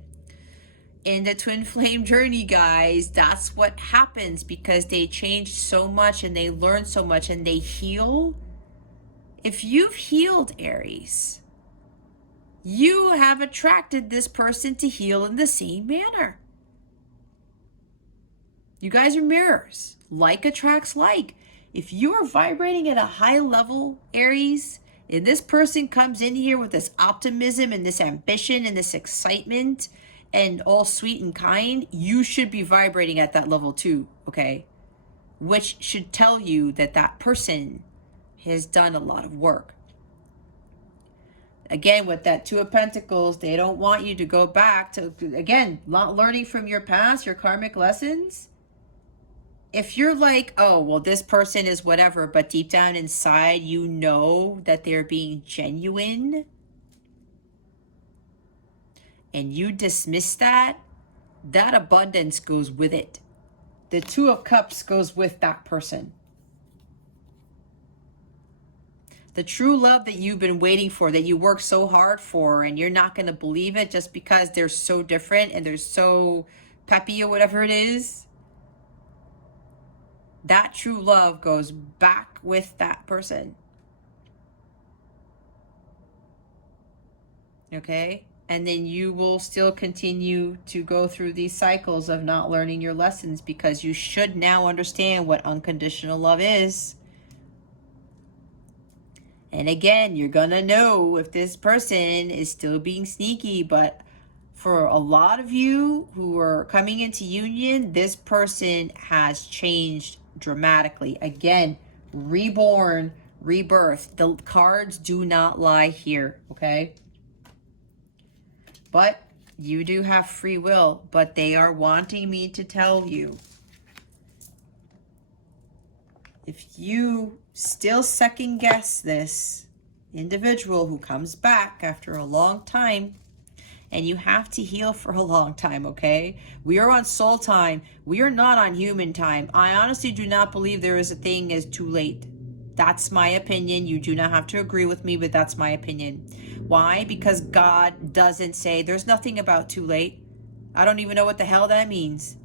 In the twin flame journey, guys, that's what happens, because they changed so much and they learn so much and they heal. If you've healed, Aries, you have attracted this person to heal in the same manner. You guys are mirrors. Like attracts like. If you are vibrating at a high level, Aries, and this person comes in here with this optimism and this ambition and this excitement and all sweet and kind, you should be vibrating at that level too, okay? Which should tell you that that person has done a lot of work. Again, with that Two of Pentacles, they don't want you to go back to, again, not learning from your past, your karmic lessons. If you're like, oh, well, this person is whatever, but deep down inside, you know that they're being genuine, and you dismiss that, that abundance goes with it. The Two of Cups goes with that person. The true love that you've been waiting for, that you worked so hard for, and you're not going to believe it just because they're so different and they're so peppy or whatever it is. That true love goes back with that person. Okay? And then you will still continue to go through these cycles of not learning your lessons, because you should now understand what unconditional love is. And again, you're going to know if this person is still being sneaky. But for a lot of you who are coming into union, this person has changed dramatically. Again, reborn, rebirth. The cards do not lie here, okay? But you do have free will. But they are wanting me to tell you, if you still second guess this individual who comes back after a long time, and you have to heal for a long time, okay? We are on soul time. We are not on human time. I honestly do not believe there is a thing as too late. That's my opinion. You do not have to agree with me, but that's my opinion. Why? Because God doesn't say, there's nothing about too late. I don't even know what the hell that means.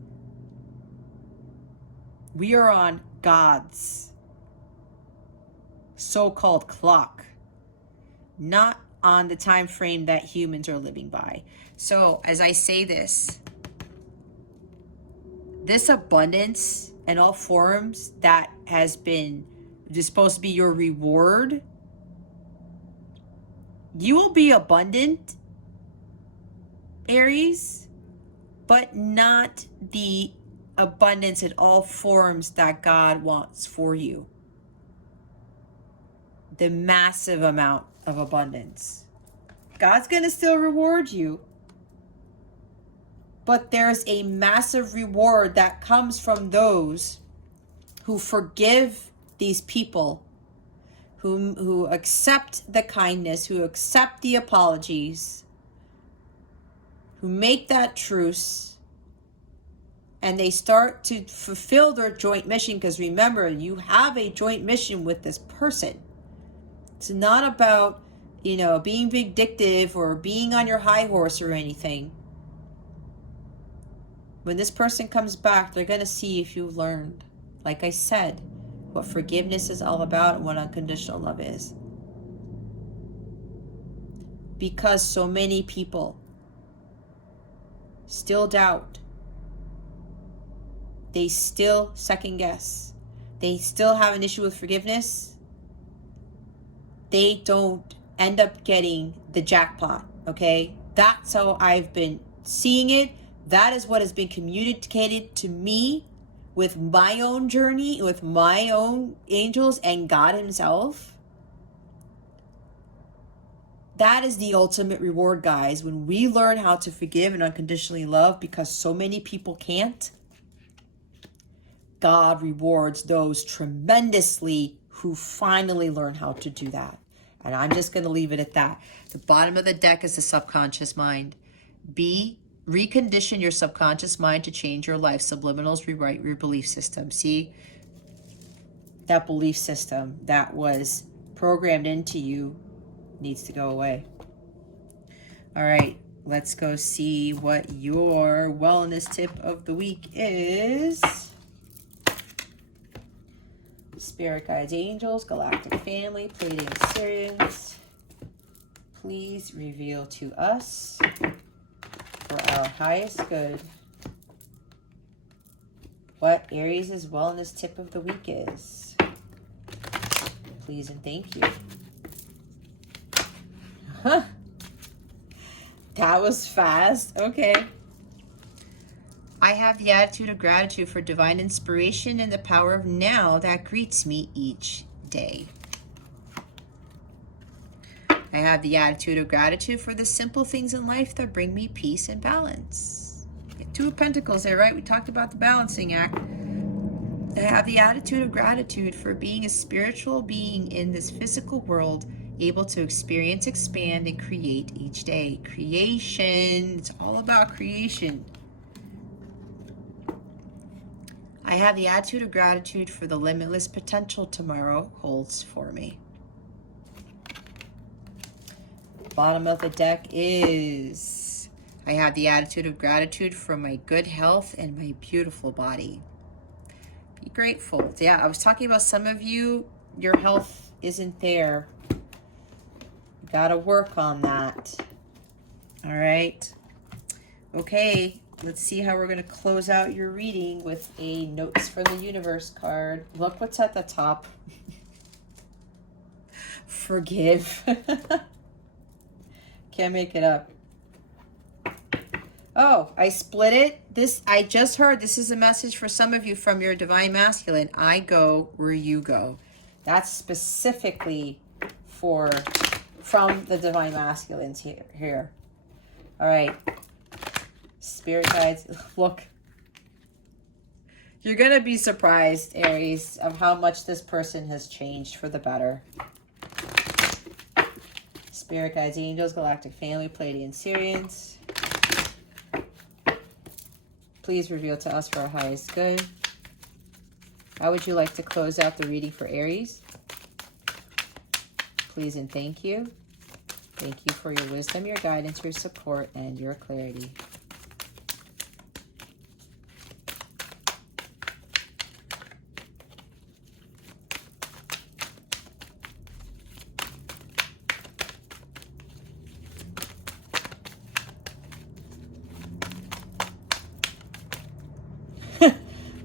We are on God's so-called clock, not on the time frame that humans are living by. So as I say this abundance in all forms that has been just supposed to be your reward, you will be abundant, Aries, but not the abundance in all forms that God wants for you. The massive amount of abundance. God's going to still reward you, but there's a massive reward that comes from those who forgive these people, who accept the kindness, who accept the apologies, who make that truce, and they start to fulfill their joint mission. Because remember, you have a joint mission with this person. It's not about, you know, being vindictive or being on your high horse or anything. When this person comes back, they're going to see if you've learned, like I said, what forgiveness is all about and what unconditional love is. Because so many people still doubt. They still second guess. They still have an issue with forgiveness. They don't end up getting the jackpot, okay? That's how I've been seeing it. That is what has been communicated to me with my own journey, with my own angels and God himself. That is the ultimate reward, guys. When we learn how to forgive and unconditionally love, because so many people can't, God rewards those tremendously who finally learn how to do that. And I'm just going to leave it at that. The bottom of the deck is the subconscious mind. Recondition your subconscious mind to change your life. Subliminals rewrite your belief system. See, that belief system that was programmed into you needs to go away. All right, let's go see what your wellness tip of the week is. Spirit guides, angels, galactic family, Pleiadian Sirians, please reveal to us for our highest good what Aries' wellness tip of the week is. Please and thank you. Huh. That was fast. Okay. I have the attitude of gratitude for divine inspiration and the power of now that greets me each day. I have the attitude of gratitude for the simple things in life that bring me peace and balance. Two of Pentacles there, right? We talked about the balancing act. I have the attitude of gratitude for being a spiritual being in this physical world, able to experience, expand, and create each day. Creation. It's all about creation. I have the attitude of gratitude for the limitless potential tomorrow holds for me. Bottom of the deck is, I have the attitude of gratitude for my good health and my beautiful body. Be grateful. Yeah, I was talking about some of you, your health isn't there. You gotta work on that. All right. Okay. Let's see how we're going to close out your reading with a Notes from the Universe card. Look what's at the top. Forgive. Can't make it up. Oh, I split it. I just heard this is a message for some of you from your Divine Masculine. I go where you go. That's specifically from the Divine Masculines here. All right. Spirit guides, look. You're going to be surprised, Aries, of how much this person has changed for the better. Spirit guides, angels, galactic family, Pleiadian Sirians, please reveal to us for our highest good. How would you like to close out the reading for Aries? Please and thank you. Thank you for your wisdom, your guidance, your support, and your clarity.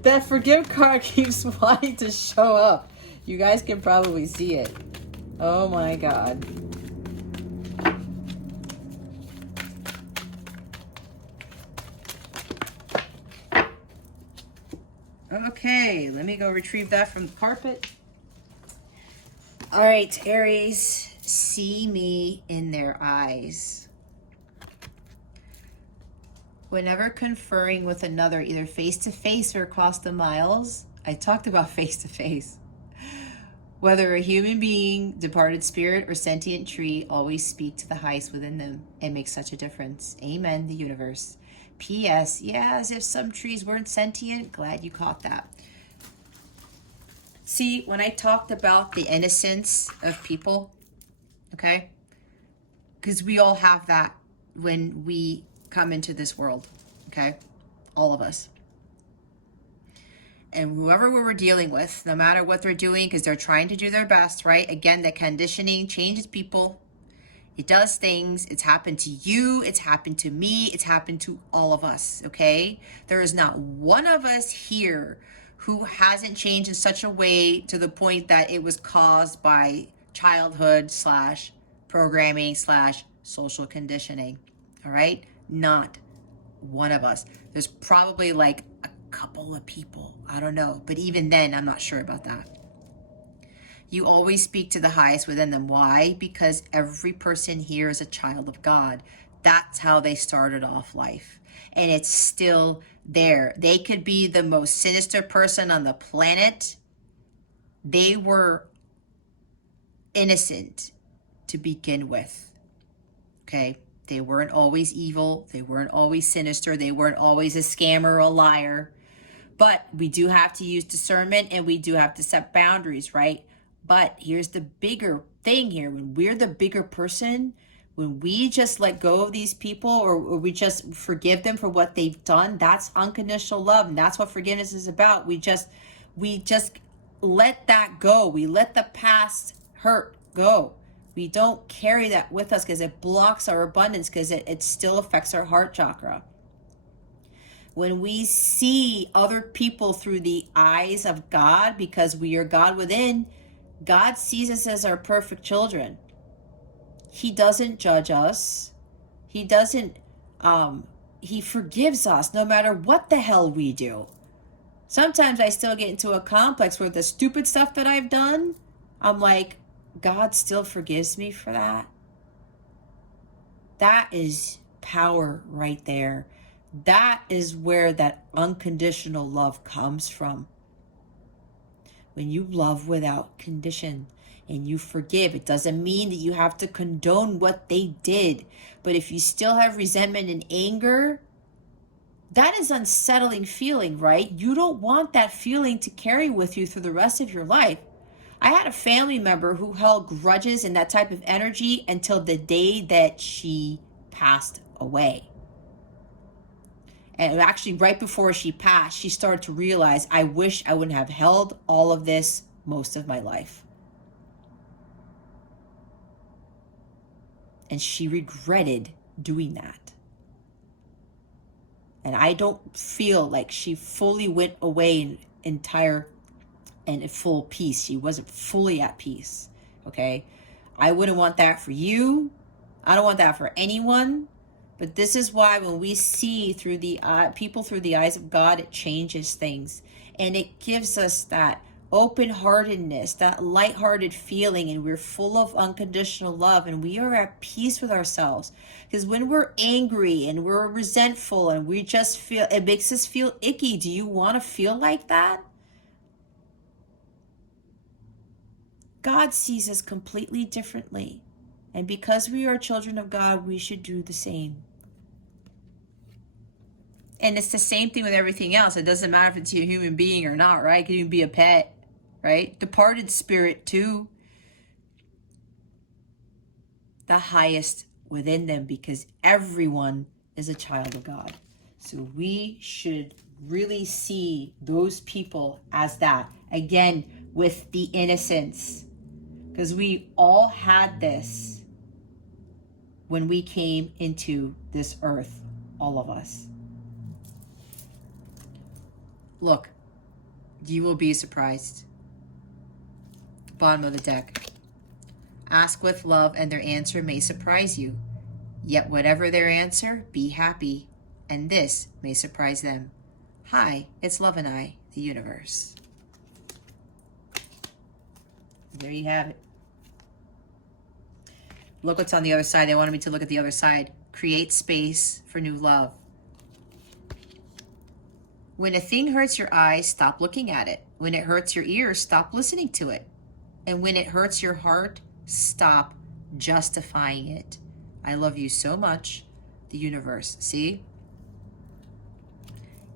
That forgive card keeps wanting to show up. You guys can probably see it. Oh my God. Okay, let me go retrieve that from the carpet. All right, Aries, see me in their eyes. Whenever conferring with another, either face-to-face or across the miles, I talked about face-to-face. Whether a human being, departed spirit, or sentient tree, always speak to the highest within them and make such a difference. Amen, the universe. P.S. Yeah, as if some trees weren't sentient. Glad you caught that. See, when I talked about the innocence of people, okay? Because we all have that when we come into this world, okay? All of us. And whoever we were dealing with, no matter what they're doing, because they're trying to do their best, right? Again, that conditioning changes people. It does things. It's happened to you. It's happened to me. It's happened to all of us, okay? There is not one of us here who hasn't changed in such a way to the point that it was caused by childhood slash programming slash social conditioning, all right? Not one of us. There's probably like a couple of people, I don't know, but even then, I'm not sure about that. You always speak to the highest within them. Why? Because every person here is a child of God. That's how they started off life. And it's still there. They could be the most sinister person on the planet. They were innocent to begin with. Okay? They weren't always evil. They weren't always sinister. They weren't always a scammer or a liar. But we do have to use discernment, and we do have to set boundaries, right? But here's the bigger thing here. When we're the bigger person, when we just let go of these people, or we just forgive them for what they've done, that's unconditional love. And that's what forgiveness is about. We just let that go. We let the past hurt go. We don't carry that with us because it blocks our abundance, because it still affects our heart chakra. When we see other people through the eyes of God, because we are God within, God sees us as our perfect children. He doesn't judge us. He doesn't, he forgives us no matter what the hell we do. Sometimes I still get into a complex where the stupid stuff that I've done, I'm like, God still forgives me for that. That is power right there. That is where that unconditional love comes from. When you love without condition and you forgive, it doesn't mean that you have to condone what they did. But if you still have resentment and anger, that is unsettling feeling, right? You don't want that feeling to carry with you through the rest of your life. I had a family member who held grudges and that type of energy until the day that she passed away. And actually, right before she passed, she started to realize, I wish I wouldn't have held all of this most of my life. And she regretted doing that. And I don't feel like she fully went away in entire and in full peace. She wasn't fully at peace, okay? I wouldn't want that for you. I don't want that for anyone. But this is why when we see through the people through the eyes of God, it changes things. And it gives us that open-heartedness, that lighthearted feeling, and we're full of unconditional love, and we are at peace with ourselves. Because when we're angry and we're resentful and we just feel, it makes us feel icky. Do you want to feel like that? God sees us completely differently. And because we are children of God, we should do the same. And it's the same thing with everything else. It doesn't matter if it's a human being or not, right? It can even be a pet, right? Departed spirit too. The highest within them, because everyone is a child of God. So we should really see those people as that. Again, with the innocence. Because we all had this when we came into this earth, all of us. Look, you will be surprised. Bottom of the deck. Ask with love, and their answer may surprise you. Yet whatever their answer, be happy, and this may surprise them. Hi, it's Love and I, the universe. There you have it. Look what's on the other side. They wanted me to look at the other side. Create space for new love. When a thing hurts your eyes, stop looking at it. When it hurts your ears, stop listening to it. And when it hurts your heart, stop justifying it. I love you so much, the universe. See?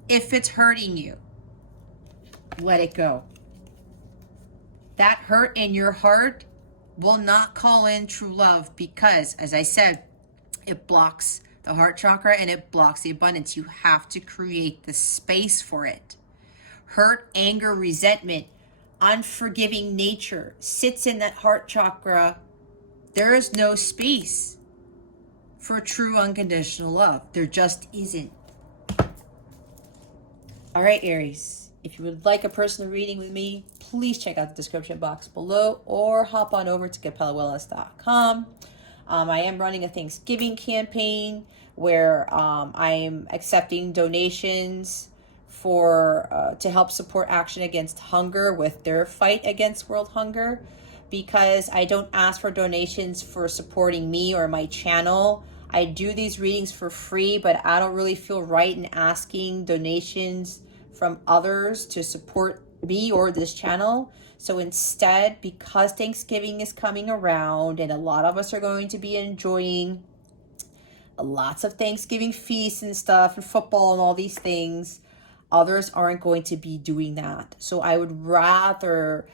If it's hurting you, let it go. That hurt in your heart will not call in true love, because, as I said, it blocks the heart chakra and it blocks the abundance. You have to create the space for it. Hurt, anger, resentment, unforgiving nature sits in that heart chakra There is no space for true unconditional love. There just isn't. All right, Aries, if you would like a personal reading with me, please check out the description box below or hop on over to capellawellness.com. I am running a Thanksgiving campaign where I am accepting donations for to help support Action Against Hunger with their fight against world hunger, because I don't ask for donations for supporting me or my channel. I do these readings for free, but I don't really feel right in asking donations from others to support me or this channel. So instead, because Thanksgiving is coming around and a lot of us are going to be enjoying lots of Thanksgiving feasts and stuff and football and all these things, others aren't going to be doing that. So I would rather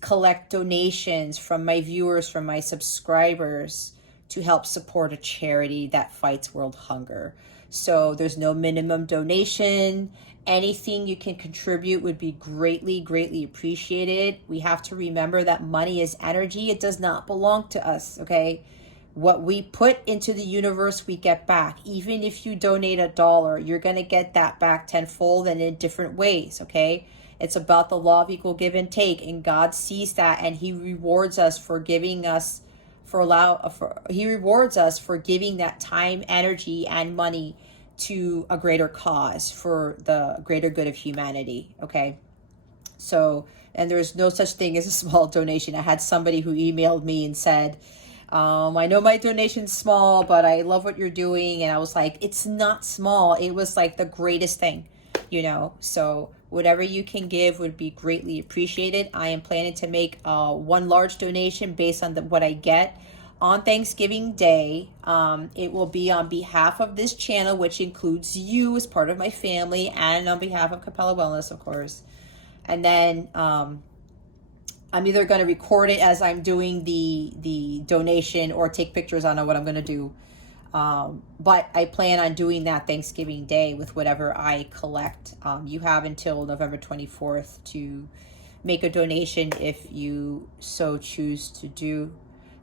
collect donations from my viewers, from my subscribers, to help support a charity that fights world hunger. So there's no minimum donation. Anything you can contribute would be greatly, greatly appreciated. We have to remember that money is energy. It does not belong to us, okay? What we put into the universe, we get back. Even if you donate $1, you're going to get that back tenfold and in different ways, okay? It's about the law of equal give and take, and God sees that, and He rewards us for giving us, He rewards us for giving that time, energy, and money to a greater cause for the greater good of humanity. Okay, so, and there's no such thing as a small donation. I had somebody who emailed me and said, I know my donation's small, but I love what you're doing. And I was like, it's not small. It was like the greatest thing, you know. So whatever you can give would be greatly appreciated. I am planning to make one large donation based on what I get on Thanksgiving Day. It will be on behalf of this channel, which includes you as part of my family, and on behalf of Capella Wellness, of course. And then I'm either going to record it as I'm doing the donation or take pictures. I don't know what I'm going to do. But I plan on doing that Thanksgiving Day with whatever I collect. You have until November 24th to make a donation if you so choose to do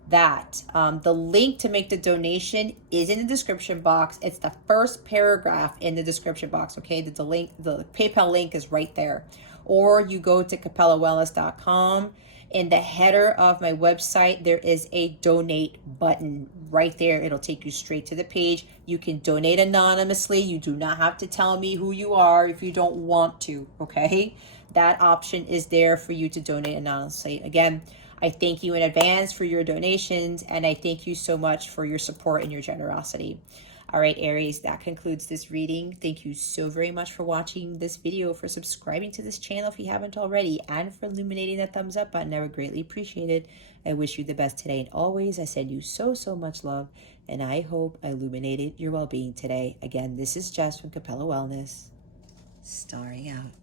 that. The link to make the donation is in the description box. It's the first paragraph in the description box, okay? The PayPal link is right there. Or you go to capellawellness.com. In the header of my website, there is a donate button right there. It'll take you straight to the page. You can donate anonymously. You do not have to tell me who you are if you don't want to, okay? That option is there for you to donate anonymously. Again, I thank you in advance for your donations, and I thank you so much for your support and your generosity. All right, Aries, that concludes this reading. Thank you so very much for watching this video, for subscribing to this channel if you haven't already, and for illuminating that thumbs up button. I would greatly appreciate it. I wish you the best today and always. I send you so, so much love, and I hope I illuminated your well-being today. Again, this is Jess from Capella Wellness, starring out.